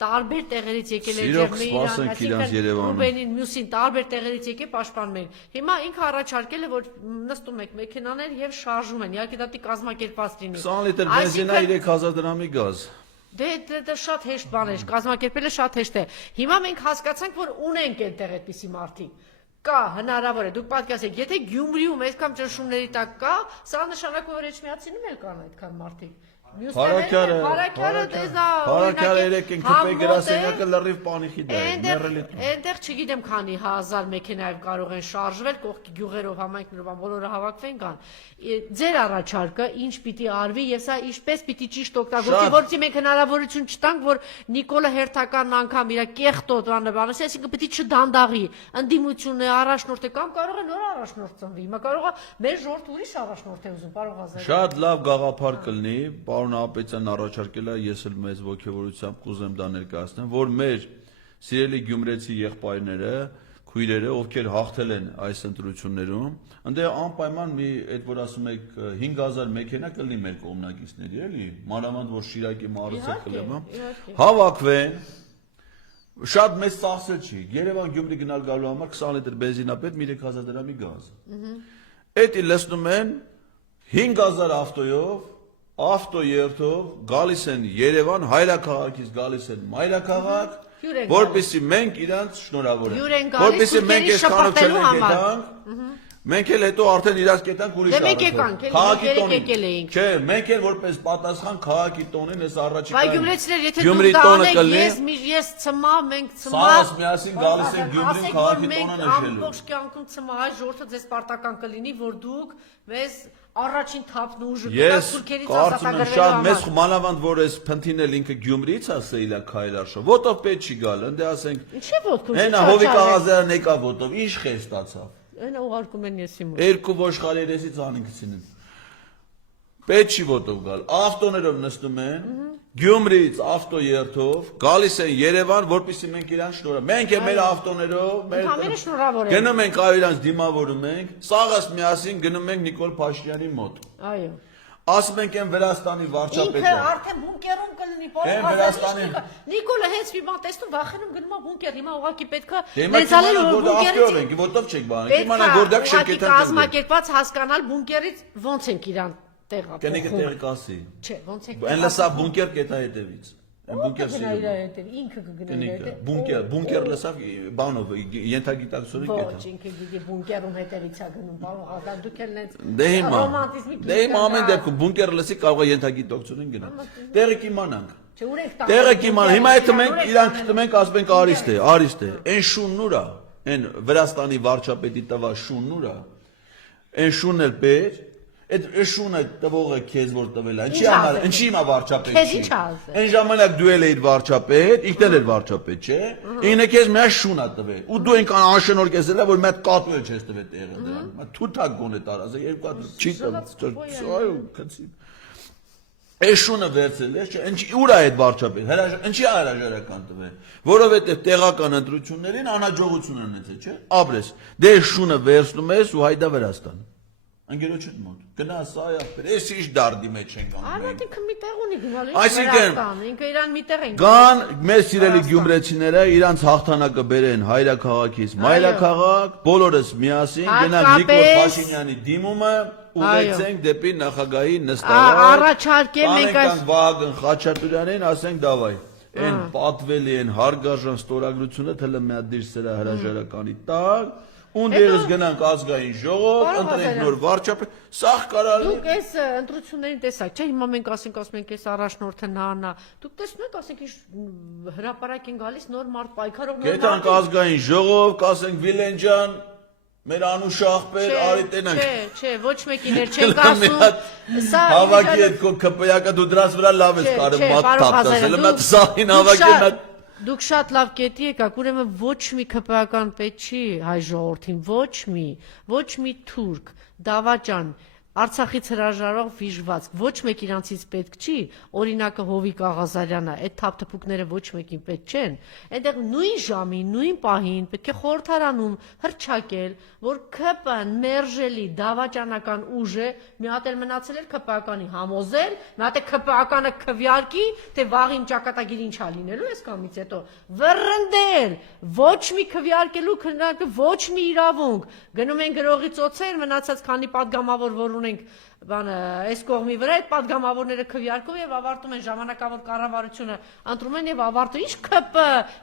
տարբեր տեղերից եկել են Ջերմեյրան, այսինքն Ռուբենին, Մյուսին, տարբեր տեղերից եկել պաշտպանում են։ Հիմա ինքը առաջարկել է, որ նստում եք մեքենաներ եւ շարժում են, իհարկե դա պիտի կազմակերպված լինի։ 20 լիտր բենզինա 3000 դրամի գազ։ Դե շատ հեշտ բան է, կազմակերպելը շատ հեշտ է։ Հիմա մենք հասկացանք, որ ունենք այնտեղ այդպիսի մարդիկ։ Կա, հնարավոր է, դուք պատկերացրեք, եթե Գյումրիում այսքան ճնշումների տակ կա, սա նշանակում է, որ Էջմիածինում էլ կան այդքան մարդիկ։ Հարակյարը երեք են կպե գրասենյակը լրիվ պանիխի դա է, մեռելի։ Այնտեղ չգիտեմ քանի հազար մեքենայով կարող են շարժվել, կողքի գյուղերով համայնքներով բոլորը հավաքվեն կան։ Ձեր առաջարկը ինչ պիտի արվի եւ սա ինչպես պիտի ճիշտ օգտագործի, որովհետեւ մենք հնարավորություն չտանք, որ Նիկոլը հերթական անգամ իր կեղտոտ բանը, այսինքն պիտի չդանդաղի, ընդդիմությունը առաջնորդ է կամ կարող է նոր առաջնորդ ծնվի։ Հիմա կարող է մեր ժողովուրդ ուրիշ առաջնորդ է ուզում, պարոն Ղազարյան։ Շատ լավ գաղափար կլինի, պարոն Նահապետյանն առաջարկել է, ես էլ մեծ ողջավորությամբ կուզեմ դա ներկայացնեմ, որ մեր սիրելի գյումրեցի եղբայրները, քույրերը, ովքեր հաղթել են այս ընտրություններում, ընդ անպայման մի այդ որ ասում եք 5000 մեքենա կլինի մեր կողմնակիցների, էլի, մանավանդ որ Շիրակի մարզը կլինի, հավաքվեն, Շատ մեծ ծախսել չի։ Երևան Գյումրի գնալ գալու համար 20 լիտր բենզինա պետք 3000 դրամի գազ։ Էդի լցնում են 5000 ավտոյով, ավտոերթով գալիս են Երևան, հայրաքաղաքից գալիս են մայրաքաղաք, որպեսզի մենք իրանց շնորհավորենք։ Որպեսզի մենք այս կանոն չենք։ Մենք էլ հետո արդեն իրաց կետանք ուրիշ առանց։ Քաղաքի տոնին։ Չէ, մենք էլ որպես պատասխան քաղաքի տոնին այս առաջիկա։ Բայց գյումրեցիներ, եթե դուք դա անեք, ես ցմա, մենք ցմա։ Սաղս միասին գալիս են Գյումրին քաղաքի տոնը նշելու։ Ամբողջ կյանքում ցմա հայ ժողովուրդը ձեզ պարտական կլինի, որ դուք մեզ առաջին թափն ուժը Ես կարծում եմ շատ մեծ մանավանդ որ այս փնթինել ինքը Գյումրիից է սեիլա քայլարշը։ Ոտով պետք չի գալ, ընդ ասենք։ Ինչի ոտքով։ Հենա հովի կաղազարան եկա ոտով, ինչ խես ստացավ։ Այնա ուղարկում են եսի մոտ։ Երկու ոշխարի երեսից անինքցինեն։ Պետք չի ոտով գալ, ավտոներով նստում են, Գյումրիից ավտոերթով գալիս են Երևան, որպեսզի մենք իրան շնորհավորենք։ Մենք էլ մեր ավտոներով, գնում ենք այո իրանց դիմավորում ենք, սաղս միասին գնում ենք Նիկոլ Փաշինյանի մոտ։ Այո։ Ասում ենք են Վրաստանի վարչապետը։ Ինքը արդեն բունկերում կլինի, Վրաստանի։ Նիկոլը հենց մի բան տեսնում, վախենում գնում է բունկեր, հիմա ուղղակի պետքա մեծալել որ բունկերից ոտով չեք բան, իմանա գորդակ շենքետան։ Կազմակերպած հասկանալ բունկերից ոնց ենք իրան տեղափոխում։ Կենիկը տեղի կասի։ Չէ, ոնց ենք։ Այն լսա բունկեր կետա հետևից։ Բունկեր սիրում։ Ինքը կգնա հետև։ Բունկեր լսավ բանով ենթագիտակցորի կետա։ Ոչ, ինքը գիտի բունկերում հետևից է գնում, բան աղա դուք էլ նենց ռոմանտիզմի։ Դե հիմա ամեն դեպքում բունկեր լսի կարող է ենթագիտակցորին գնալ։ Տեղը կիմանանք։ Չէ, ուր եք տա։ Տեղը կիմանանք։ Հիմա եթե մենք իրան գտնում ենք ասում ենք արիստ է։ Այն շունն ուրա, այն Վրաստանի վարչապետի տվա շունն ուրա։ Այն շունն էլ պետք Այդ շունը տվողը քեզ որ տվել է, ինչի հիմա վարչապետ չի։ Այն ժամանակ դու էլ էիր վարչապետ, ինքն էլ վարչապետ, չէ։ Ինքը քեզ մի շուն է տվել։ Ու դու այնքան անշնորհ կեսել որ մի հատ կատու էլ չես տվել տեղը դրան։ Մա թութակ գոնե տարածը երկու հատ չի տվել։ Այո, քցի։ Այս շունը վերցել է, չէ, ուր է այդ վարչապետ։ Ինչի հրաժարական տվել։ Որովհետև տեղական ընտրություններին անհաջողություն ունեցել, չէ։ Ապրես։ Դե շունը վերցնում ես ու հայդա Վրաստան։ Անգերոջդ մոտ գնա սա ախպեր էս ինչ դարդի մեջ են գանում Արդ ինքը մի տեղ ունի գնալու այսինքն ինքը իրան մի տեղ են գան մեր սիրելի գյումրեցիները իրանց հաղթանակը բերեն հայրաքաղաքից մայրաքաղաք բոլորս միասին գնանք Նիկոլ Փաշինյանի դիմումը ուղեկցենք դեպի նախագահի նստավար առաջարկել մենք այս Վահագն Խաչատուրյանին ասենք դավայ այն պատվելի են հարգարժան ստորագրությունը թելը մի հատ դիր սրա հրաժարականի տակ Ունդերս գնանք ազգային ժողով, ընտրենք նոր վարչապետ, սաղ կարալ։ Դուք այս ընտրություններին տեսակ, չէ, հիմա մենք ասենք այս առաջնորդը նա, դուք տեսնում եք, ասենք ինչ հրապարակ են գալիս նոր մարդ պայքարող նոր մարդ։ Գետանք ազգային ժողով, կասենք Վիլեն ջան, մեր անուշ ախպեր, արի տենանք։ Չէ, ոչ մեկիներ չենք ասում։ Սա հավաքի այդ քո ԿՊ-ակը դու դրանց վրա լավ ես կարում մատ թափտասել, մի հատ սաղին հավաքել Դուք շատ լավ կետի եկաք, ուրեմն ոչ մի ԿՊ-ական պետք չի հայ ժողովրդին, ոչ մի թուրք, դավաճան, Արցախից հրաժարող վիժվածք, ոչ մեկ իրանցից պետք չի, օրինակը Հովիկ Աղազարյանը, այդ թափթփուկները ոչ մեկին պետք չեն, այնտեղ նույն ժամին, նույն պահին պետք է խորհրդարանում հռչակել, որ ԿՊ-ն մերժելի դավաճանական ուժ է, մի հատ էլ մնացել էր ԿՊ-ականի համոզել, մի հատ է ԿՊ-ականը քվյարկի, թե վաղին ճակատագիր ինչա լինելու այս կամից հետո, վռնդել, ոչ մի քվյարկելու քննարկը, ոչ մի իրավունք, գնում են գրողի ծոցեր, մնացած քանի պատգամավոր որ ունենք բանը այս կողմի վրա այդ падգամավորները քվյարկում եւ ավարտում են ժամանակավոր կառավարությունը ընտրում են եւ ավարտում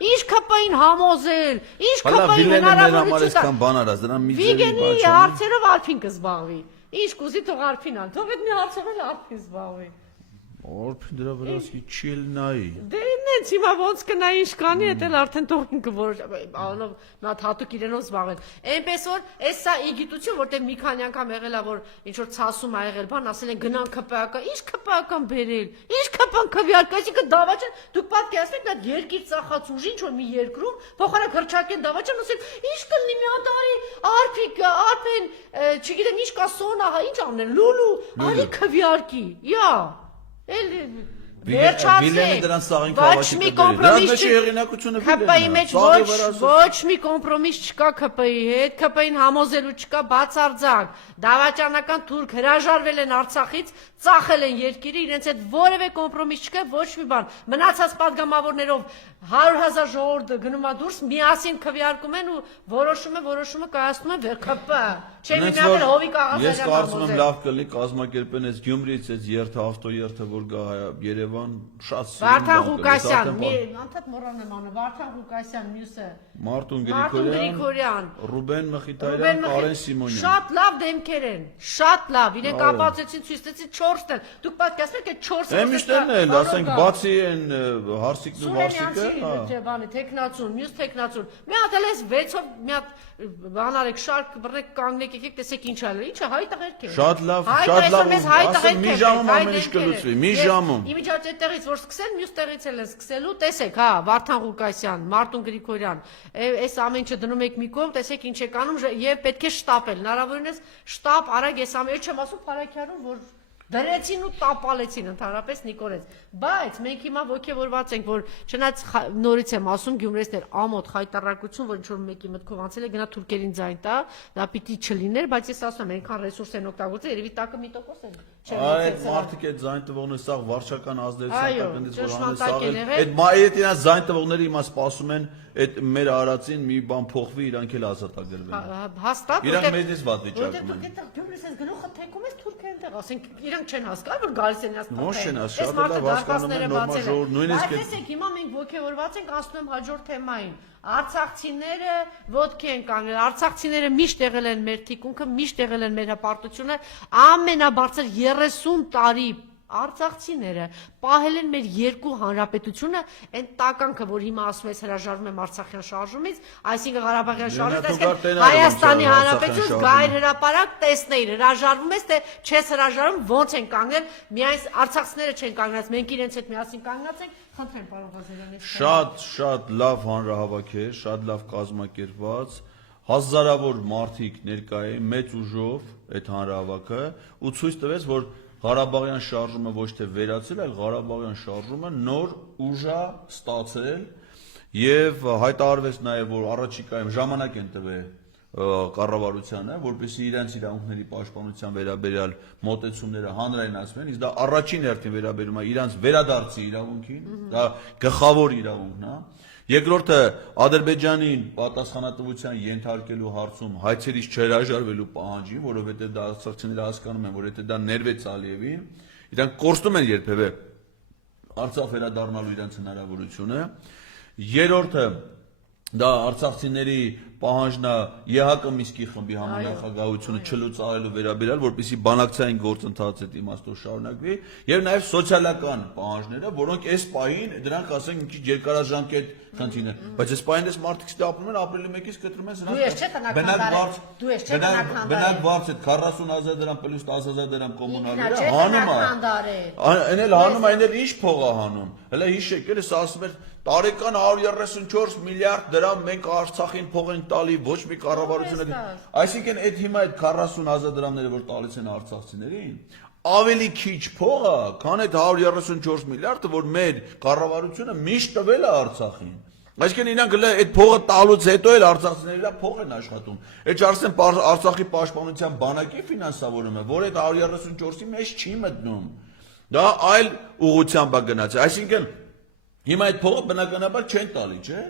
ինչ ԿՊ-ին համոզել ինչ ԿՊ-ին հնարավորություն Վիգենի հարցերով Արփին կզբաղվի ինչ կուզի թող Արփին ան թող այդ մի հարցով էլ Արփին զբաղվի Արփին դրա վրասի չի էլ նայի Դե ինձ հիմա ոնց կնայի ինչ կանի էդ էլ արդեն թող ինքը որոշ անով նա հատուկ իրենով զբաղել այնպես որ էս սա իգիտություն որտեղ մի քանի անգամ եղել է որ ինչ որ ցասում ա եղել բան ասել են գնան ԿՊ-ական ինչ ԿՊ-ական բերել ինչ ԿՊ-ն քվյարկա այսինքն դավաճան դուք պատկերացնեք նա երկիր ծախած ուժ ինչ որ մի երկրում փոխարակ հրճակեն դավաճան ասել ինչ կլինի մի հատ արի Արփիկ Արփեն չգիտեմ ինչ կա սոնա հա ինչ անեն լուլու արի քվյարկի յա Էլ Վիլենը դրան սաղին քաղաքի հեղինակությունը ԿՊ-ի մեջ ոչ մի կոմպրոմիս չկա ԿՊ-ի հետ, ԿՊ-ին համոզելու չկա բացարձակ։ Դավաճանական թուրք հրաժարվել են Արցախից, ծախել են երկիրը, իրենց հետ որևէ կոմպրոմիս չկա, ոչ մի բան։ Մնացած падգամավորներով 100,000 ժողովուրդ գնում է դուրս, միասին քվեարկում են ու որոշումը կայացնում են ԿՊ։ Չեն միանել Հովիկ Աղազարյանը։ Ես կարծում եմ լավ կլինի կազմակերպեն այս Գյումրիից այս երթը ավտոերթը որ գա Երևան շատ Վարդան Ղուկասյան, անդադ մոռանեմ անը, Վարդան Ղուկասյան, մյուսը Մարտուն Գրիգորյան, Ռուբեն Մխիթարյան, Կարեն Սիմոնյան։ Շատ լավ դեմքեր են, շատ լավ, իրենք ապացուցեցին ցույց տվեցին 4-ն էլ։ Դուք պատկերացնեք այդ 4-ը։ Միշտն էլ, ասենք բացի են Հարսիկն ու Վարսիկը, բանի տեխնացուն, մյուս տեխնացուն։ Մի հատ էլ էս 6-ով մի հատ բան արեք, շարք բռնեք, կանգնեք, եկեք տեսեք ինչ ալը։ Ինչը հայ տղերք են։ Շատ լավ, ասեմ մի ժամում ամեն ինչ կլուծվի, մի ժամում։ Իմիջիայլ այդտեղից որ սկսեն, մյուս տեղից էլ են սկսելու, տեսեք, հա, Վարդան Ղուկասյան, Մարտուն Գրիգորյան, այս ամեն ինչը դնում եք մի կողմ, տեսեք ինչ եք անում եւ պետք է շտապել։ Հնարավորինս շտապ արագ ես ամեն ինչ չեմ ասում Փարաքյանում, որ դրեցին ու տապալեցին ընդհանրապես Նիկորենց, բայց մենք հիմա ոգևորված ենք, որ չնայած նորից եմ ասում Գյումրեցիներ ամոթ խայտարակություն, որ ինչ-որ մեկի մտքով անցել է գնա թուրքերին ձայն տա, դա պիտի չլիներ, բայց ես ասում եմ, այնքան ռեսուրս են օգտագործել, երևի տակը մի տոկոս են այդ մարդիկ այդ ձայն տվողները սաղ վարչական ազդեցության տակնդից որ ճշմարտակել եղել։ Այդ այդ իրան ձայն տվողները հիմա սպասում են այդ մեր արածին մի բան փոխվի, իրանք էլ ազատագրվեն։ Հաստատ, Իրանք մեզնից վատ վիճակում են։ Որտեղ Գյումրեցիից գլուխը թեքում ես թուրքերին տեղ, ասենք իրանք չեն հասկանում, որ գալիս են ասում։ Ոչ չեն հասկանում, շատ լավ հասկանում են նորմալ ժողովուրդ, նույնիսկ Բայց տեսեք, հիմա մենք ոգևորված ենք, ասում եմ հաջորդ թեմային։ Արցախցիները ոտքի են կանգնել, արցախցիները միշտ եղել են մեր թիկունքը, միշտ եղել են մեր հպարտությունը, ամենաբարձր 30 տարի արցախցիները պահել են մեր երկու հանրապետությունը, այն տականքը, որ հիմա ասում ես հրաժարվում եմ Արցախյան շարժումից, այսինքն Ղարաբաղյան շարժումից, այսինքն Հայաստանի հանրապետությունից գայր հրապարակ տեսնեիր, հրաժարվում ես, թե չես հրաժարվում, ոնց են կանգնել, միայն արցախցիները չեն կանգնած, մենք իրենց հետ միասին կանգնած ենք, խնդրեմ պարոն Ղազարյան։ Շատ լավ հանրահավաք է, շատ լավ կազմակերպված, հազարավոր մարդիկ ներկա էին մեծ ուժով այդ հանրահավաքը ու ցույց տվեց, որ Ղարաբաղյան շարժումը ոչ թե վերացել, այլ Ղարաբաղյան շարժումը նոր ուժ է ստացել եւ հայտարարվեց նաեւ, որ առաջիկայում ժամանակ են տվել կառավարությանը, որպեսզի իրենց իրավունքների պաշտպանության վերաբերյալ մոտեցումները հանրայնացվեն, իսկ դա առաջին հերթին վերաբերում է իրենց վերադարձի իրավունքին, դա գլխավոր իրավունքն է։ Երկրորդը Ադրբեջանին պատասխանատվության ենթարկելու հարցում հայցերից չհրաժարվելու պահանջին, որովհետև դա արցախցիները հասկանում են, որ եթե դա ներվեց Ալիևին, իրանք կորստում են երբևէ Արցախ վերադառնալու իրենց հնարավորությունը։ Երրորդը դա արցախցիների պահանջն է ԵՀԿ Միսկի խմբի համանախագահությունը չլուծարելու վերաբերյալ, որպեսզի բանակցային գործընթացը իմաստով շարունակվի, եւ նաեւ սոցիալական պահանջները, որոնք այս պահին դրանք ասենք մի քիչ երկարաժամկետ խնդիրն են, բայց այս պահին այս մարդիկ ստե ապրում են ապրիլի 1-ից կտրում են բնակ բարձ այդ 40,000 դրամ պլյուս 10,000 դրամ կոմունալները հանում է, այն էլ հանում է, այն էլ ինչ փող է հանում, հələ հիշեք, ես ասում եմ տարեկան 134 միլիարդ դրամ մենք Արցախին փող ենք տալի, ոչ մի կառավարություն, այսինքն այդ հիմա այդ 40,000 դրամները, որ տալիս են արցախցիներին, ավելի քիչ փող է, քան այդ 134 միլիարդը, որ մեր կառավարությունը միշտ տվել է Արցախին։ Այսինքն իրանք այդ փողը տալուց հետո էլ արցախցիները փող են աշխատում։ Այդ չարսեն Արցախի պաշտպանության բանակի ֆինանսավորումը, որ այդ 134-ի մեջ չի մտնում։ Դա այլ ուղղությամբ է գնացել։ Այսինքն հիմա այդ փողը բնականաբար չեն տալի, չէ՞։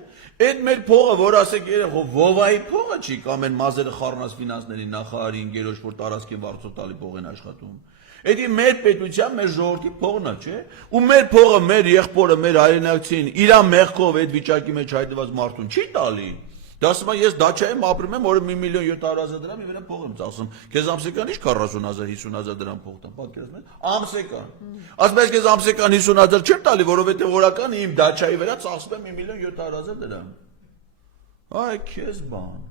Այդ մեր փողը, որ ասեք երեխո ովայի փողը չի, կամ այն մազերը խառնած ֆինանսների նախարարի ընկերոջ, որ տարածքի վարձով տալի փող են աշխատում։ Էդի մեր պետության, մեր ժողովրդի փողն է, չէ՞։ Ու մեր փողը, մեր եղբորը, մեր հայրենակցին իր մեղքով այդ վիճակի մեջ հայտնված մարդուն չի տալի։ Դա ասում է ես դաչայում ապրում եմ, որը 1,700,000 դրամ իվրա փող եմ ծախսում։ Քեզ ամսեկան ինչ 40,000, 50,000 դրամ փող տամ, պատկերացնում ես։ Ամսեկան։ Ասում ես քեզ ամսեկան 50,000 չեմ տալի, որովհետև օրական իմ դաչայի վրա ծախսում եմ 1,700,000 դրամ։ Այ քեզ բան։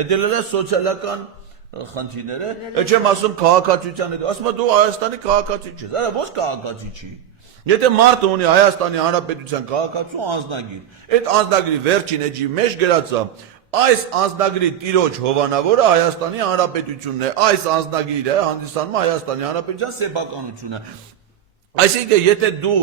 Այդ էլ է սոցիալական խնդիրները, այդ չեմ ասում քաղաքացիության հետ։ Ասում եմ դու Հայաստանի քաղաքացի չես։ Արա ո՞ց քաղաքացի չի։ Եթե մարդը ունի Հայաստանի Հանրապետության քաղաքացու անձնագիր, այդ անձնագրի վերջին էջի մեջ գրած է այս անձնագրի տիրոջ հովանավորը Հայաստանի Հանրապետությունն է, այս անձնագիրը հանդիսանում է Հայաստանի Հանրապետության սեփականությունը։ Այսինքն եթե դու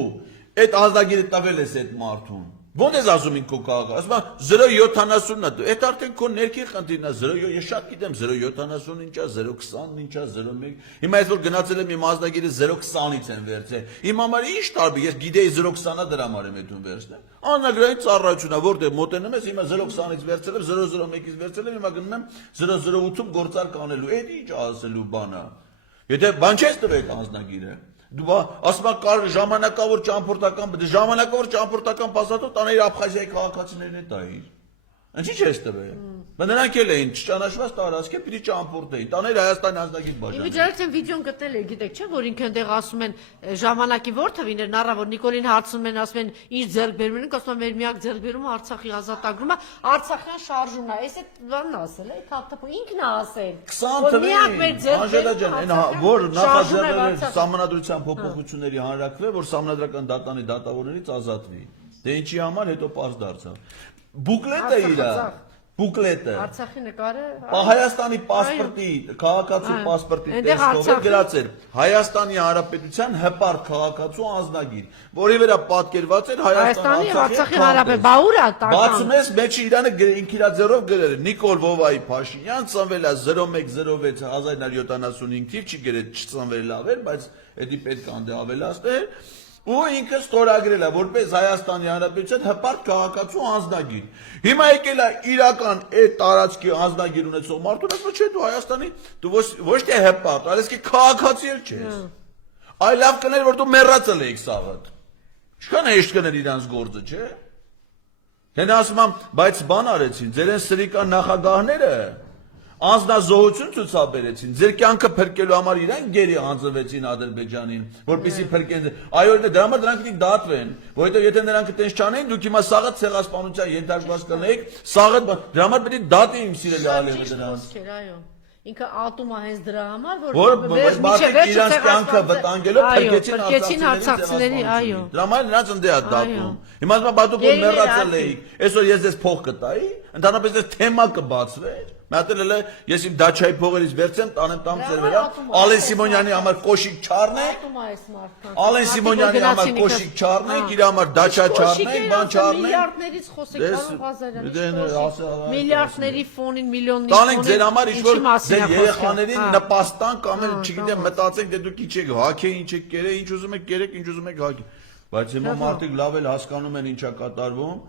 այդ ազդագիրը տվել ես այդ մարդուն, ո՞նց ես ասում ինքո քաղաքը, ասում է 0.70-ն է, այդ արդեն քո ներքի խնդիրն է, 0 ես շատ գիտեմ 0.70 ինչա, 0.20 ինչա, 0.1, հիմա ես որ գնացել եմ իմ ազդագիրը 0.20-ից են վերցել, իմ համար ինչ տարբեր, ես գիտեի 0.20-ը դրա համար եմ այդում վերցնել, աննագրային ծառայություն է, որտեղ մոտենում ես, հիմա 0.20-ից վերցել եմ, 0.01-ից վերցել եմ, հիմա գնում եմ 0.08-ում գործարք անելու, այդ ինչ ասելու բան է, եթե բան չես տվել ազդագիրը Դու ասում ես կար ժամանակավոր ճամփորդական փաստաթուղթ տաներ Աբխազիայի քաղաքացիներն է տայիր։ Ինչի՞ չես տվել։ Նրանք էլ էին չճանաչված տարածք է պիտի ճամփորդեին։ Տաներ Հայաստանի ազգային բաժանը։ Իվիճարության վիդեոն գտնել եք, գիտեք, չէ՞, որ ինքն այնտեղ ասում են ժամանակի ворթով իներ նարավոր Նիկոլին հարցնում են, ասում են ինչ ձեռքբերում են, ասում են մեր միակ ձեռքբերումը Արցախի ազատագրումը, Արցախյան շարժումն է։ Էս է բանն ասել է, թափթփ ինքն է ասել։ 20 թվականին Անժելա ջան, այն որ նախաձեռնել սահմանադրության փոփոխությունների հանրակրվե, որ սահմանադրական դատանի դատավորներից ազատվի։ Դե ինչի համար հետո պարզ դարձավ։ Բուկլետը իրա, բուկլետը։ Արցախի նկարը Հայաստանի պասպորտի, քաղաքացու պասպորտի տեսքով գրած էր Հայաստանի Հանրապետության հպարտ քաղաքացու անձնագիր, որի վրա պատկերված էր Հայաստանի Արցախի Հանրապետ, բա ուր է տական։ Բացում ես մեջը իրանը ինքն իր ձեռով գրել է Նիկոլ Վովայի Փաշինյան, ծնվել է 0106 1975 թիվ, չի գրել չծնվել ավել, բայց էդի պետք է անդե ավելացնել։ Ու ինքը ստորագրել է որպես Հայաստանի Հանրապետության հպարտ քաղաքացու անձնագիր։ Հիմա եկել է իրական այդ տարածքի անձնագիր ունեցող մարդուն, ասում չէ դու Հայաստանի դու ոչ թե հպարտ, այլ իսկ քաղաքացի էլ չես։ Այ լավ կներ որ դու մեռածել էիր սաղդ։ Ինչքան հեշտ կներ իրանց գործը, չէ՞։ Դեն ասում եմ, բայց բան արեցին, ձեր են սրիկան նախագահները անձնազոհություն ցուցաբերեցին, ձեր կյանքը փրկելու համար իրեն գերի հանձնվեցին Ադրբեջանին, որպեսզի փրկեն։ Այո, դրա համար դրանք պիտի դատվեն, որովհետև եթե նրանք այդպես չանեին, դուք հիմա սաղը ցեղասպանության ենթարկված կլինեիք, սաղը դրա համար պիտի դատի իմ սիրելի ալևը դրանց։ Այո։ Ինքը ատում է հենց դրա համար, որ իրանց կյանքը վտանգելով փրկեցին արցախցիների, այո։ Դրա համար նրանց ընդե է դատում։ Հիմա բադուկ որ մեռածել էիք, այսօր ես ձեզ փող կտայի, ընդհանրապես այս թեմա կբացվեր։ Մատել է ես իմ դաչայի փողերից վերցեմ, տանեմ տամ ձեր վրա։ Ալեն Սիմոնյանի համար կոշիկ չառնեք։ Ալեն Սիմոնյանի համար կոշիկ չառնեք, իր համար դաչա չառնեք, բան չառնեք։ Միլիարդներից խոսեք, Ղազարյան։ Միլիարդների ֆոնին, միլիոնների ֆոնին։ Տանեք ձեր համար ինչ-որ ձեր երեխաներին նպաստան կամ էլ չգիտեմ մտածեք դե դուք ինչ եք հակե, ինչ եք կերե, ինչ ուզում եք կերեք, ինչ ուզում եք հակե։ Բայց հիմա մարդիկ լավ էլ հասկանում են ինչա կատարվում։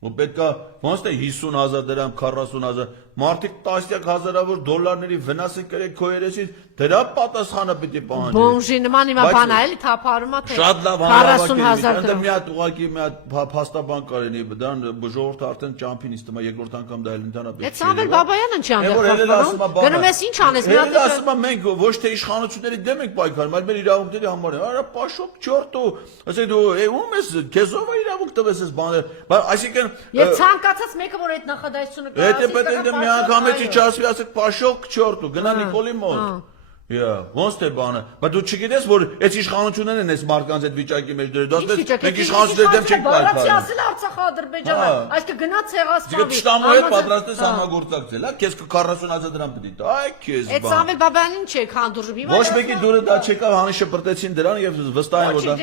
Ու պետքա ոնց թե 50,000 դրամ, 40,000 մարդիկ տասնյակ հազարավոր դոլարների վնասը կրեք քո երեսից, դրա պատասխանը պիտի պահանջի։ Բոնժի նման հիմա բան այլ թափարում է թե շատ լավ 40,000 դրամ։ Մի հատ ուղակի մի հատ փաստաբան կարելի է դրան ժողովուրդը արդեն ճամփին իսկ հիմա երկրորդ անգամ դա էլ ընդհանրապես։ Այդ Սամվել Բաբայանը չի անդրադառնում։ Գնում ես ինչ անես, մի հատ ասում եմ մենք ոչ թե իշխանությունների դեմ ենք պայքարում, այլ մեր իրավունքների համար է։ Արա պաշոկ չորտու, ասեք դու ում ես քեզով իրավունք տվես այս բաները։ Բայց այսինքն Եվ ցանկացած մեկը որ այդ նախադասությունը կա, եթե պետք է մի անգամ էի չասվի, ասեք պաշոկ չորտու, գնա Նիկոլի մոտ։ Ոնց թե բանը, բայց դու չգիտես որ այս իշխանություններն են այս մարդկանց այդ վիճակի մեջ դրել։ Դու ասես մենք իշխանությունների դեմ չենք պայքարում։ Ասել Արցախ-Ադրբեջանը, այս կգնա ցեղասպանվի։ Դու շտամու հետ պատրաստ ես համագործակցել, հա, քեզ 40,000 դրամ պիտի տա, այ քեզ բան։ Այդ Սամվել Բաբյանին չէ քանդուրժում։ Ոչ մեկի դուրը դա չեկավ, հանի շպրտեցին դրան եւ վստահ եմ որ դա։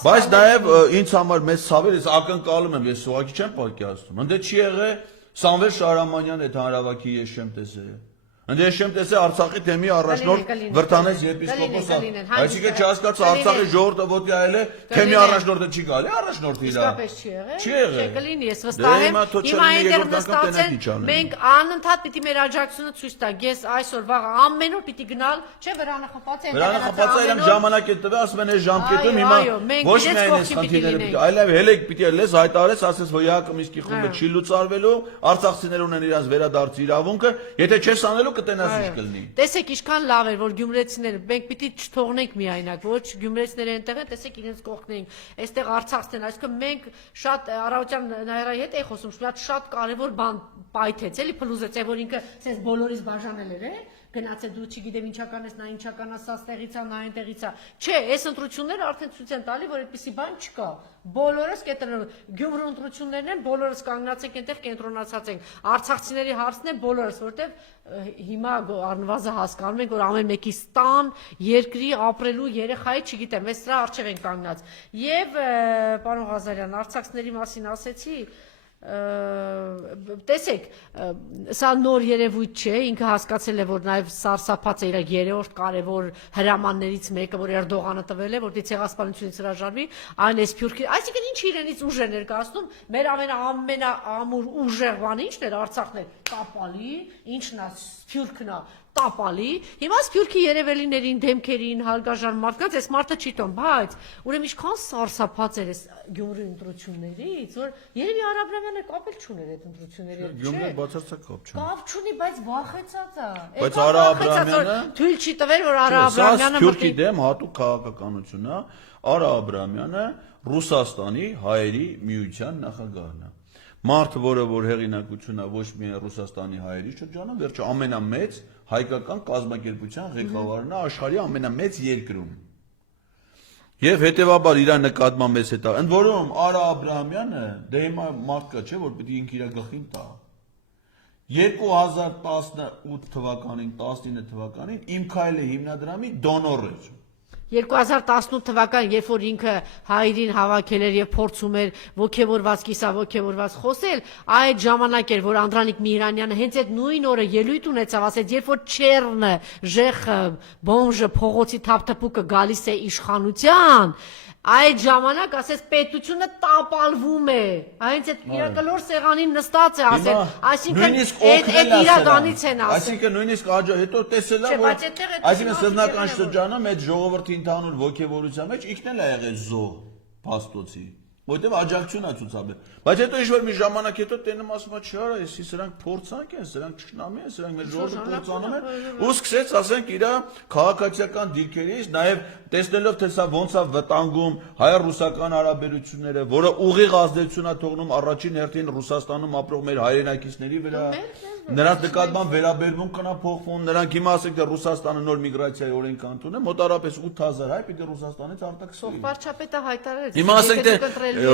Բայց նաեւ ինձ համար մեծ ցավեր է, ակնկալում եմ, ես ուղղակի չեմ պատկերացնում։ Ընդ չի եղել Սամվել Շարամանյան այդ հանրավակի ես չեմ տեսել։ Ընդ ես չեմ տեսել Արցախի թեմի առաջնորդ Վրթանես եպիսկոպոսը։ Այսինքն չհասկացա Արցախի ժողովուրդը ոտի այլ է, թեմի առաջնորդը չի գալի, առաջնորդը իրա։ Իսկապես չի եղել։ Չի եղել։ Չէ կլինի, ես վստահ եմ։ Հիմա այնտեղ նստած են, մենք անընդհատ պիտի մեր աջակցությունը ցույց տանք։ Ես այսօր վաղը ամեն օր պիտի գնալ, չէ Վրանախապած են։ Վրանախապածը իրենք ժամանակ է տվել, ասում են այս ժամկետում հիմա ոչ միայն այս խնդիրները պիտի, այլև հելեք պիտի լես հայտարարես, ասես որ Յակոբ Միսկի խումբը չի լուծարվելու, արցախցիներ ունեն իրենց վերադարձի իրավունքը, եթե չես անելու կտենաս ինչ կլինի։ Տեսեք ինչքան լավ էր որ գյումրեցիները մենք պիտի չթողնենք միայնակ, ոչ գյումրեցիները այնտեղ են, տեսեք իրենց կողքներին, այստեղ Արցախցին, այսինքն մենք շատ առավոտյան Նայրայի հետ էի խոսում, շատ կարևոր բան պայթեց, էլի փլուզեց, որ ինքը sense բոլորից բաժանել էր, գնաց է դու չգիտեմ ինչական ես, նա ինչական է, սա ստեղից է, նա այնտեղից է։ Չէ, այս ընտրությունները արդեն ցույց են տալի, որ այդպիսի բան չկա։ Բոլորս կետրոն Գյումրու ընտրություններն են, բոլորս կանգնած ենք այնտեղ կենտրոնացած ենք։ Արցախցիների հարցն է բոլորս, որտեվ հիմա առնվազն հասկանում ենք, որ ամեն մեկի ստան, երկրի ապրելու երեխայի, չգիտեմ, այս դրա առջև են կանգնած։ Եվ պարոն Ղազարյան, արցախցիների մասին ասեցի, տեսեք, սա նոր երևույթ չէ, ինքը հասկացել է, որ նաև սարսափած է իր երրորդ կարևոր հրամաններից մեկը, որ Էրդողանը տվել է, որտեղ ցեղասպանությունից հրաժարվի, այն է Սփյուռքի, այսինքն ինչ իրենից ուժ է ներկայացնում, մեր ամենաամուր ուժեղ բանը ի՞նչն էր, Արցախն է, տապալի, ինչն է, Սփյուռքն է, տապալի, հիմա Սփյուռքի երևելիներին, դեմքերին, հարգաժան մարդկանց, այս մարդը չի տոն, բայց ուրեմն ինչքան սարսափած էր այս Գյումրու ընտրություններից, որ երևի Արա Աբրամյանը կապ չուներ այդ ընտրությունների հետ, չէ։ Գյումրին բացարձակ Կապ չունի, բայց վախեցած է։ Բայց Արա Աբրամյանը թույլ չի տվել, որ Արա Աբրամյանը Սփյուռքի դեմ հատուկ քաղաքականություն է, Արա Աբրամյանը Ռուսաստանի հայերի միության նախագահն է։ Մարդը, որը որ հեղինակությունն է ոչ միայն Ռուսաստանի հայերի շրջանում, վերջը ամենամեծ հայկական կազմակերպության ղեկավարն է աշխարհի ամենամեծ երկրում։ Եւ հետեւաբար իր նկատմամբ մեծ հետա։ Ընդ որում Արա Աբրահամյանը դե հիմա մարդ կա, չէ, որ պետք է ինքը իր գլխին տա։ 2018 թվականին, 19 թվականին Իմ քայլը հիմնադրամի դոնոր էր։ 2018 թվականին, երբ որ ինքը հայրին հավաքել էր եւ փորձում էր ոգևորված կիսավոգևորված խոսել, այդ ժամանակ էր, որ Անդրանիկ Միրանյանը հենց այդ նույն օրը ելույթ ունեցավ, ասեց, երբ որ Չեռնը, Ժեխը, Բոմժը, փողոցի թափթփուկը գալիս է իշխանության, այդ ժամանակ ասեց պետությունը տապալվում է, հենց այդ իրակալոր սեղանին նստած է ասել, այսինքն այդ իրականից են ասել։ Այսինքն նույնիսկ հետո տեսել է, որ այսինքն սեզնական շրջանում այդ ժողովրդի ընդհանուր ոգևորության մեջ ինքն էլ է եղել զոհ փաստոցի, որտեղ աջակցություն է ցուցաբերել։ Բայց հետո ինչ-որ մի ժամանակ հետո տենում ասում է, չարա, էսի սրանք փորձանք են, սրանք ճշնամի են, սրանք մեր ժողովուրդը փորձանում են, ու սկսեց, ասենք, իր քաղաքացիական դիրքերից, նաև տեսնելով թե սա ոնց է վտանգում հայ-ռուսական հարաբերությունները, որը ուղիղ ազդեցություն է թողնում առաջին հերթին Ռուսաստանում ապրող մեր հայրենակիցների վրա, նրանց նկատմամբ վերաբերմունքն է փոխվում, նրանք հիմա ասենք թե Ռուսաստանը նոր միգրացիայի օրենք ընդունել, մոտարապես 8000 հայ պիտի Ռուսաստանից արտաքսվի։ Վարչապետը հայտարարեց։ Հիմա ասենք թե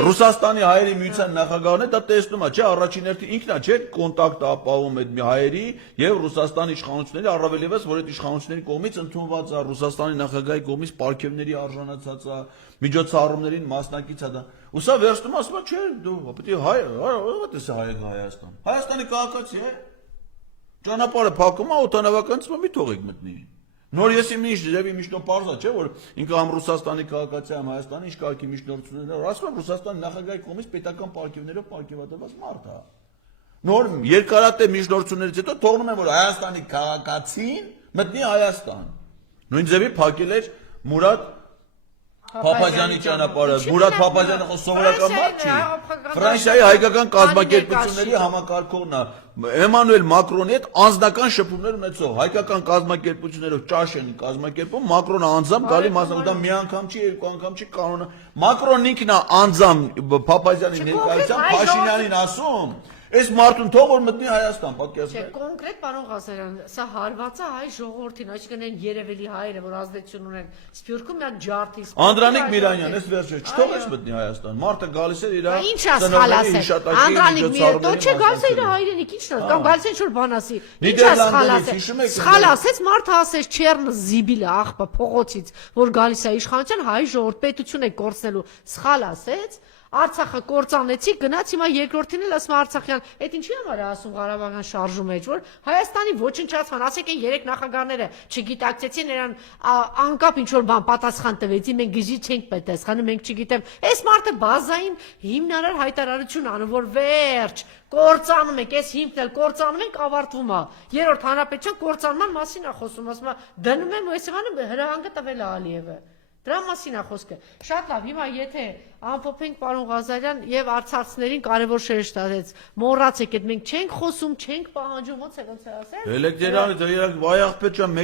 Ռուսաստանի հայերի միության նախագահն է, դա տեսնում է, չէ, առաջին հերթին ինքն է, չէ, կոնտակտը ապահովում այդ հայերի եւ Ռուսաստանի իշխանությունների, առավել եւս, որ այդ իշխանությունների կողմից ընդունված է Ռուսաստանի նախագահի կողմից պարգևների արժանացած է, միջոցառումներին մասնակից է դա։ Ու սա վերջնում ասում է, չէ, դու պետք է հայ, ո՞վ է սա Հայաստան։ Հայաստանի քաղաքացի է։ Ճանապարհը փակում է, օտանավականից մի թողեք մտնի։ Նոր ես իմ ինչ ձևի միջնորդ պարզա, չէ, որ ինքը համ Ռուսաստանի քաղաքացի, համ Հայաստանի ինչ կարգի միջնորդություններ, ասում եմ Ռուսաստանի նախագահի կողմից պետական պարգևներով պարգևատրված մարդ է։ Նոր երկարատև միջնորդություններից հետո թողնում են, որ Հայաստանի քաղաքացին մտնի Հայաստան։ Նույն ձևի փակել էր Մուրադ Փափազյանի ճանապարհը, Մուրադ Փափազյանը սովորական մարդ չի։ Ֆրանսիայի հայկական կազմակերպությունների համակարգողն է, Էմանուել Մակրոնի հետ անձնական շփումներ ունեցող, հայկական կազմակերպություններով ճաշ են կազմակերպում, Մակրոնը անձամբ գալի մասնակցում, դա մի անգամ չի, երկու անգամ չի, կանոնը։ Մակրոնն ինքն է անձամբ Փափազյանի ներկայությամբ Փաշինյանին ասում, այս մարդուն թող որ մտնի Հայաստան, պատկերացրեք։ Չէ, կոնկրետ պարոն Ղազարյան, սա հարված է հայ ժողովրդին, այսինքն այն երևելի հայերը, որ ազդեցություն ունեն Սփյուռքում, մի հատ ջարդի։ Անդրանիկ Միրանյան, այս վերջը չթողեց մտնի Հայաստան։ Մարդը գալիս է իր Ինչ է սխալ ասել։ Անդրանիկ Միրանյան, չէ, գալիս է իր հայրենիք, ինչն է, կամ գալիս է ինչ-որ բան ասի։ Ինչ է սխալ ասել։ Սխալ ասեց, մարդը ասեց Չեռնը զիբիլը աղբը փողոցից, որ գալիս է իշխանության, հայ ժողովուրդ պետություն է կորցնելու։ Սխալ ասեց։ Արցախը կործանեցի, գնաց հիմա երկրորդին էլ ասում Արցախյան, այդ ինչի համար է ասում Ղարաբաղյան շարժում մեջ, որ Հայաստանի ոչնչացման, ասեք այն երեք նախագահները չգիտակցեցին նրան անկապ ինչ որ բան պատասխան տվեցի, մենք գիժի չենք պատասխանում, մենք չգիտեմ, այս մարդը բազային հիմնարար հայտարարություն անում, որ վերջ կործանում ենք, այս հիմքն էլ կործանում ենք, ավարտվում է։ Երրորդ հանրապետության կործանման մասին է խոսում, ասում է դնում եմ այսինքն հրահանգը տվել է Ալիևը։ Դրա մասին է խոսքը։ Շատ լավ, հիմա եթե ամփոփենք պարոն Ղազարյան եւ արցախցիներին կարեւոր շեշտ տալեց։ Մոռացեք, այդ մենք չենք խոսում, չենք պահանջում, ոնց է ասել։ Էլեկտրոնի դերակ վայախպետ ջան,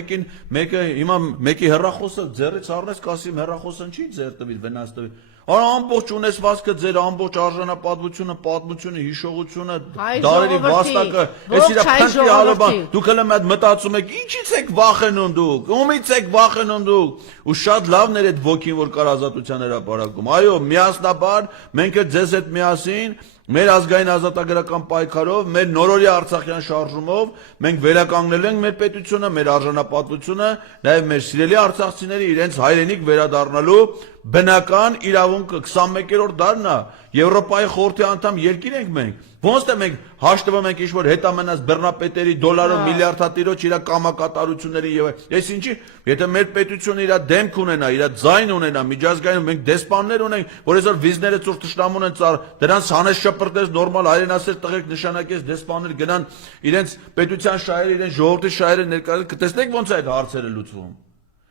մեկը հիմա մեկի հեռախոսը ձեռից առնես, կասիմ հեռախոսն չի ձեռ տվի, վնաս տվի։ Արա ամբողջ ունեցվածքը ձեր ամբողջ արժանապատվությունը, պատմությունը, հիշողությունը, Հայ դարերի ժողովրդի, վաստակը, ողջ ես իրա հայ փնտրի հալոբան, ժողովրդի։ դուք հələ մեծ մտածում եք, ինչից եք վախենում դուք, ումից եք վախենում դուք, ու շատ լավն էր այդ ոգին, որ կար ազատության հրապարակում։ Այո, միասնաբար մենք էլ ձեզ հետ միասին մեր ազգային ազատագրական պայքարով, մեր նորօրյա Արցախյան շարժումով մենք վերականգնելու ենք մեր պետությունը, մեր արժանապատվությունը, նաև մեր սիրելի արցախցիների իրենց հայրենիք վերադառնալու բնական իրավունքը 21-րդ դարն է, Եվրոպայի խորհրդի անդամ երկիր ենք մենք։ Ոնց թե մենք հաշտվում ենք ինչ-որ հետամնաց բեռնապետերի դոլարով միլիարդատիրոջ իր կամակատարությունների եւ այս ինչի, եթե մեր պետությունը իր դեմք ունենա, իր ձայն ունենա, միջազգային մենք դեսպաններ ունենք, որ այսօր վիզները ծուր տշնամուն են ծառ, դրանց հանես շպրտես նորմալ հայրենասեր տղեկ նշանակես դեսպաններ գնան իրենց պետության շահերը, իրենց ժողովրդի շահերը ներկայացնել, կտեսնեք ոնց է այդ հարցերը լուծվում։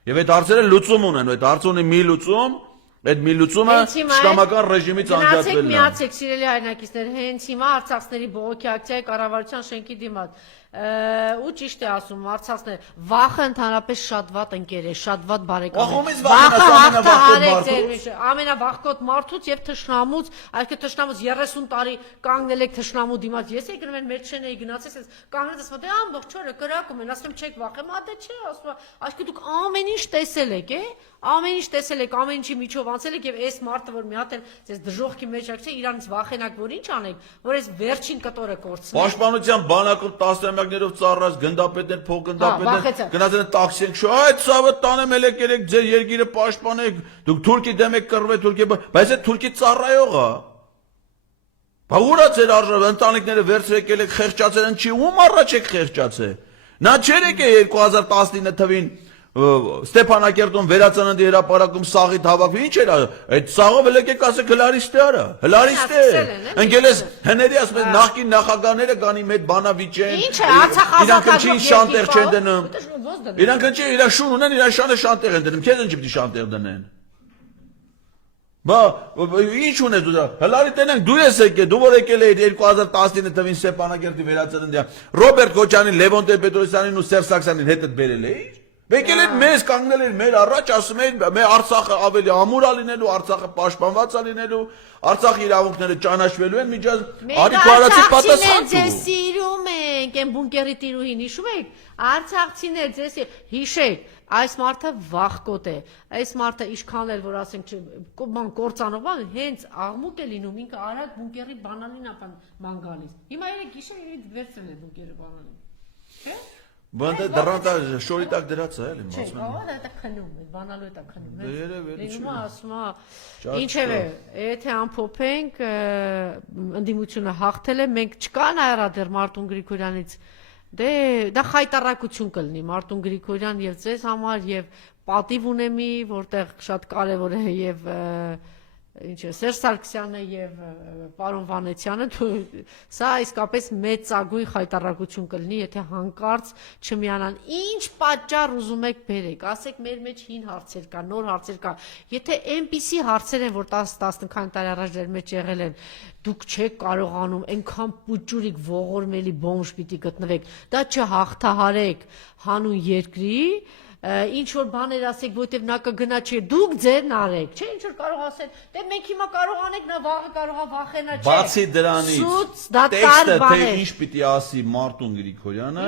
Եվ այդ հարցերը լուծում ունեն, այդ հարցը ունի մի լուծում, այդ մի լուծումը շտամական ռեժիմից անջատվելն է։ Միացեք սիրելի հայրենակիցներ, հենց հիմա արցախցիների բողոքի ակցիայի կառավարության շենքի դիմաց ու ճիշտ է ասում արցախցիներ, վախը ընդհանրապես շատ վատ ընկեր է, շատ վատ բարեկամ է։ Ախումից Վախը ամենավախկոտ հաղթահարեք մարդուց։ ձեր ամենավախկոտ մարդուց եւ թշնամուց, այսինքն թշնամուց 30 տարի կանգնել եք թշնամու դիմաց։ Ես եկնում եմ մեր չեն էի գնացես, ես կանգնած ասում դե ամբողջ օրը կրակում են, ասում չեք վախեմ, ադե չէ, ասում այսինքն դուք ամեն ինչ տեսել եք, ամեն ինչ տեսել եք, ամեն ինչի միջով անցել եք եւ այս մարդը որ մի հատ էլ ձեզ դժոխքի մեջ ակցի, իրանից վախենակ որ ինչ անեք, որ այս վերջին կտորը կորցնի։ Պաշտպանության բանակում 10 ամյակներով ծառած գնդապետներ, փոխգնդապետներ վախեցա։ գնացել են տաքսի են շո, այդ ցավը տանեմ ելեք ելեք ձեր երկիրը պաշտպանեք, դուք թուրքի դեմ եք կռվել թուրքի, բայց այդ թուրքի ծառայող է։ Բա ուրա ձեր արժան ընտանիքները վերցրեք ելեք խեղճացել են չի, ում առաջ եք խեղճացել։ Նա չէր եկե 2019 թվին Ստեփանակերտում վերածննդի հրապարակում սաղիթ հավաքվի, ինչ էր այդ սաղով ելեք ասեք հլարիստ է արա, հլարիստ է։ Ընկել ես հների ասում են նախկին նախագահները գանի մեծ բանավիճեն։ Ինչ է, Արցախ Իրանք ազատագրող ինչ շանտեղ չեն դնում։ երկիր, Իրանք ինչ իր շուն ունեն, իր շանը շանտեղ են դնում, քեզ ինչ պիտի շանտեղ դնեն։ Բա ինչ ունես դու դա։ Հլարի տենենք դու ես եկել, դու որ եկել էիր 2019 թվին Ստեփանակերտի վերածննդի։ Ռոբերտ Քոչյանին, Լևոն Տեր-Պետրոսյանին ու Սերժ Սարգսյանին հետդ բերել էիր։ Եկել են մեզ կանգնել են մեր առաջ ասում են մեր Արցախը ավելի ամուր է լինելու, Արցախը պաշտպանված է լինելու, Արցախի իրավունքները ճանաչվելու են միջազգային արիքարացի պատասխան ձեզ սիրում ենք, այն բունկերի տիրուհին հիշում եք, արցախցիներ ձեզ հիշեք, այս մարդը վախկոտ է, այս մարդը ինչքան էլ որ ասենք բան կործանող հենց աղմուկ է լինում, ինքը արագ բունկերի բանալին ման գալիս։ Հիմա երեք գիշեր իրենք վերցրել են բունկերի բանալին։ Չէ՞։ Բանտը դրանց շորի տակ դրած է էլի Չէ, ասում են։ դա քնում է, բանալու է դա քնում։ Դե երևի էլի Լինում է չի։ ասում է, ինչևէ, եթե ամփոփենք, ընդդիմությունը հաղթել է, մենք չկան այրա դեռ Մարտուն Գրիգորյանից, դե դա խայտարակություն կլինի Մարտուն Գրիգորյան եւ ձեզ համար եւ պատիվ ունեմի, որտեղ շատ կարեւոր է եւ ինչ է Սերժ Սարգսյանը եւ պարոն Վանեցյանը, սա իսկապես մեծ ծագույն խայտարակություն կլինի, եթե հանկարծ չմիանան։ Ինչ պատճառ ուզում եք բերեք, ասեք մեր մեջ հին հարցեր կա, նոր հարցեր կա։ Եթե այնպիսի հարցեր են, որ 10-15 տարի առաջ դեր մեջ եղել են, դուք չեք կարողանում այնքան պուճուրիկ ողորմելի բոմժ պիտի գտնվեք, դա չհաղթահարեք հանուն երկրի ինչ որ բաներ ասեք, որտեվ նա կգնա չէ, դուք ձերն արեք, չէ, ինչ որ կարող ասեն, դե մենք հիմա կարող անենք, նա վաղը կարող է վախենա, չէ։ Բացի դրանից, տեքստը թե ինչ պիտի ասի Մարտուն Գրիգորյանը,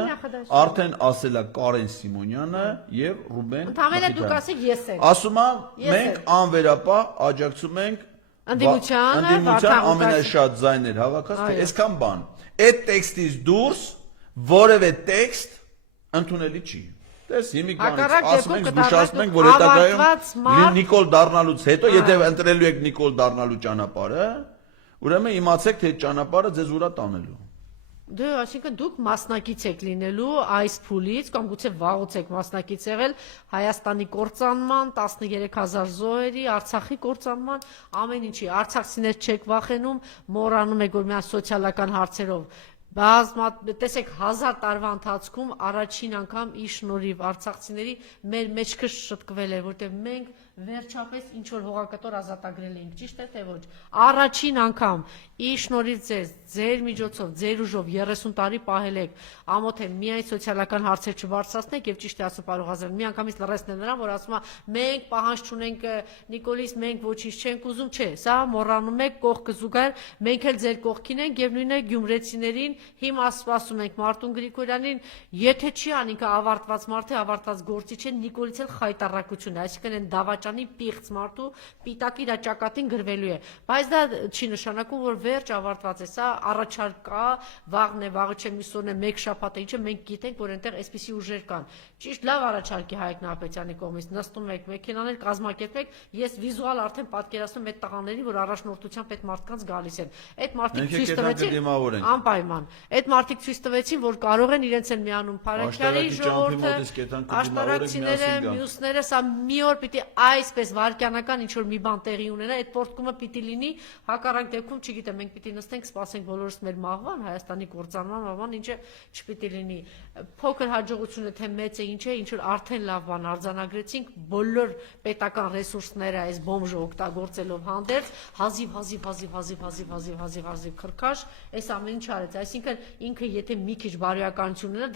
արդեն ասել է Կարեն Սիմոնյանը եւ Ռուբեն։ Ընդհանրապես դուք ասեք ես եմ։ Ասում եմ, մենք անվերապահ աջակցում ենք Ընդդիմությանը ամենաշատ ձայներ հավաքած, թե այսքան բան։ Այդ տեքստից դուրս որևէ տեքստ ընդունելի չի։ Դες հիմիկ բանից ասում ենք, զգուշացնում ենք, որ հետագայում Նիկոլ դառնալուց հետո, եթե ընտրելու եք Նիկոլ դառնալու ճանապարհը, ուրեմն իմացեք, թե այդ ճանապարհը ձեզ ուրա տանելու։ Դե, այսինքն դուք մասնակից եք լինելու այս փուլից, կամ գուցե վաղուց եք մասնակից եղել Հայաստանի կործանման, 13000 զոհերի, Արցախի կործանման, ամեն ինչի։ Արցախցիներ չեք վախենում, մոռանում եք, որ միայն սոցիալական հարցերով տեսեք 1000 տարվա ընթացքում առաջին անգամ ի շնորհիվ արցախցիների մեր մեջքը շտկվել է, որտեղ մենք վերջապես ինչ որ հողակտոր ազատագրել ենք, ճիշտ է թե ոչ։ Առաջին անգամ ի շնորհիվ ձեր միջոցով, ձեր ուժով 30 տարի պահել եք, ամոթ է միայն սոցիալական հարցեր չբարձրացնեք եւ ճիշտ է ասում պարոն Ղազարյան, մի անգամից լրացնել նրան, որ ասում է մենք պահանջ չունենք Նիկոլիս, մենք ոչինչ չենք ուզում, չէ, սա մոռանում եք կողքը զուգահեռ, մենք էլ ձեր կողքին ենք եւ նույնը գյումրեցիներին հիմա սպասում ենք Մարտուն Գրիգորյանին, եթե չի անինքը ավարտված մարդ է, ավարտված գործի չէ, Նիկոլից էլ խայտարակություն է, այսինքն այն դավաճանի պիղծ մարդու պիտակի իր ճակատին գրվելու է, բայց դա չի նշանակում, որ վերջ ավարտված է, սա առաջարկ կա, վաղն է, վաղը չէ, միսօրն է, մեկ շաբաթ է, ինչը մենք գիտենք, որ այնտեղ այսպիսի ուժեր կան։ Ճիշտ լավ առաջարկի Հայկ Նահապետյանի կողմից նստում եք մեքենաներ կազմակերպեք, ես վիզուալ արդեն պատկերացնում այդ տղաներին, որ առաջնորդությամբ այդ մարդկանց գալիս են։ Այդ մարդիկ ցույց տվեցին անպայման։ Այդ մարդիկ ցույց տվեցին, որ կարող են իրենց են միանում Փարաջյանի ժողովուրդը, աշտարակցիները, մյուսները, սա մի օր պիտի այսպես վարքյանական ինչ որ մի բան տեղի ունենա, այդ պորտկումը պիտի լինի, հակառակ դեպքում, չգիտեմ, մենք պիտի նստենք, սպասենք բոլորս մեր մահվան, Հայաստանի կործանման, ինչը չպիտի լինի։ Փոքր հաջողությունը թե մեծ է, ինչ է, ինչ որ արդեն լավ բան արձանագրեցինք, բոլոր պետական ռեսուրսները այս բոմժը օգտագործելով հանդերձ, հազիվ քրքաշ, այս ամեն ինչ արեց, այսինքն ինքը եթե մի քիչ բարոյականություն ունենա,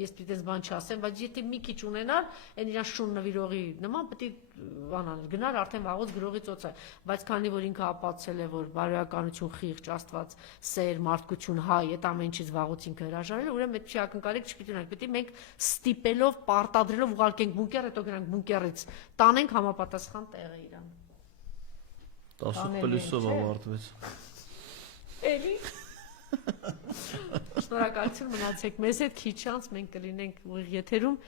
ես պիտի այս բան չասեմ, բայց եթե մի քիչ ունենար, այն իրան շուն նվիրողի նման պիտի բանաներ, գնար արդեն վաղուց գրողի ծոցը, բայց քանի որ ինքը ապացուցել է, որ բարոյականություն խիղճ, Աստված սեր, մարդկություն հայ, այդ ամեն ինչից վաղուց ինքը հրաժարել է, ուրեմն այդ չի ակնկալիք չպիտի ունենք, պիտի մենք ստիպելով, պարտադրելով ուղարկենք բունկեր, հետո գնանք բունկերից, տանենք համապատասխան տեղը իրան։ 10+-ով ավարտվեց։ Էլի։ Շնորհակալություն մնացեք մեզ հետ քիչ անց մենք կլինենք ուղիղ եթերում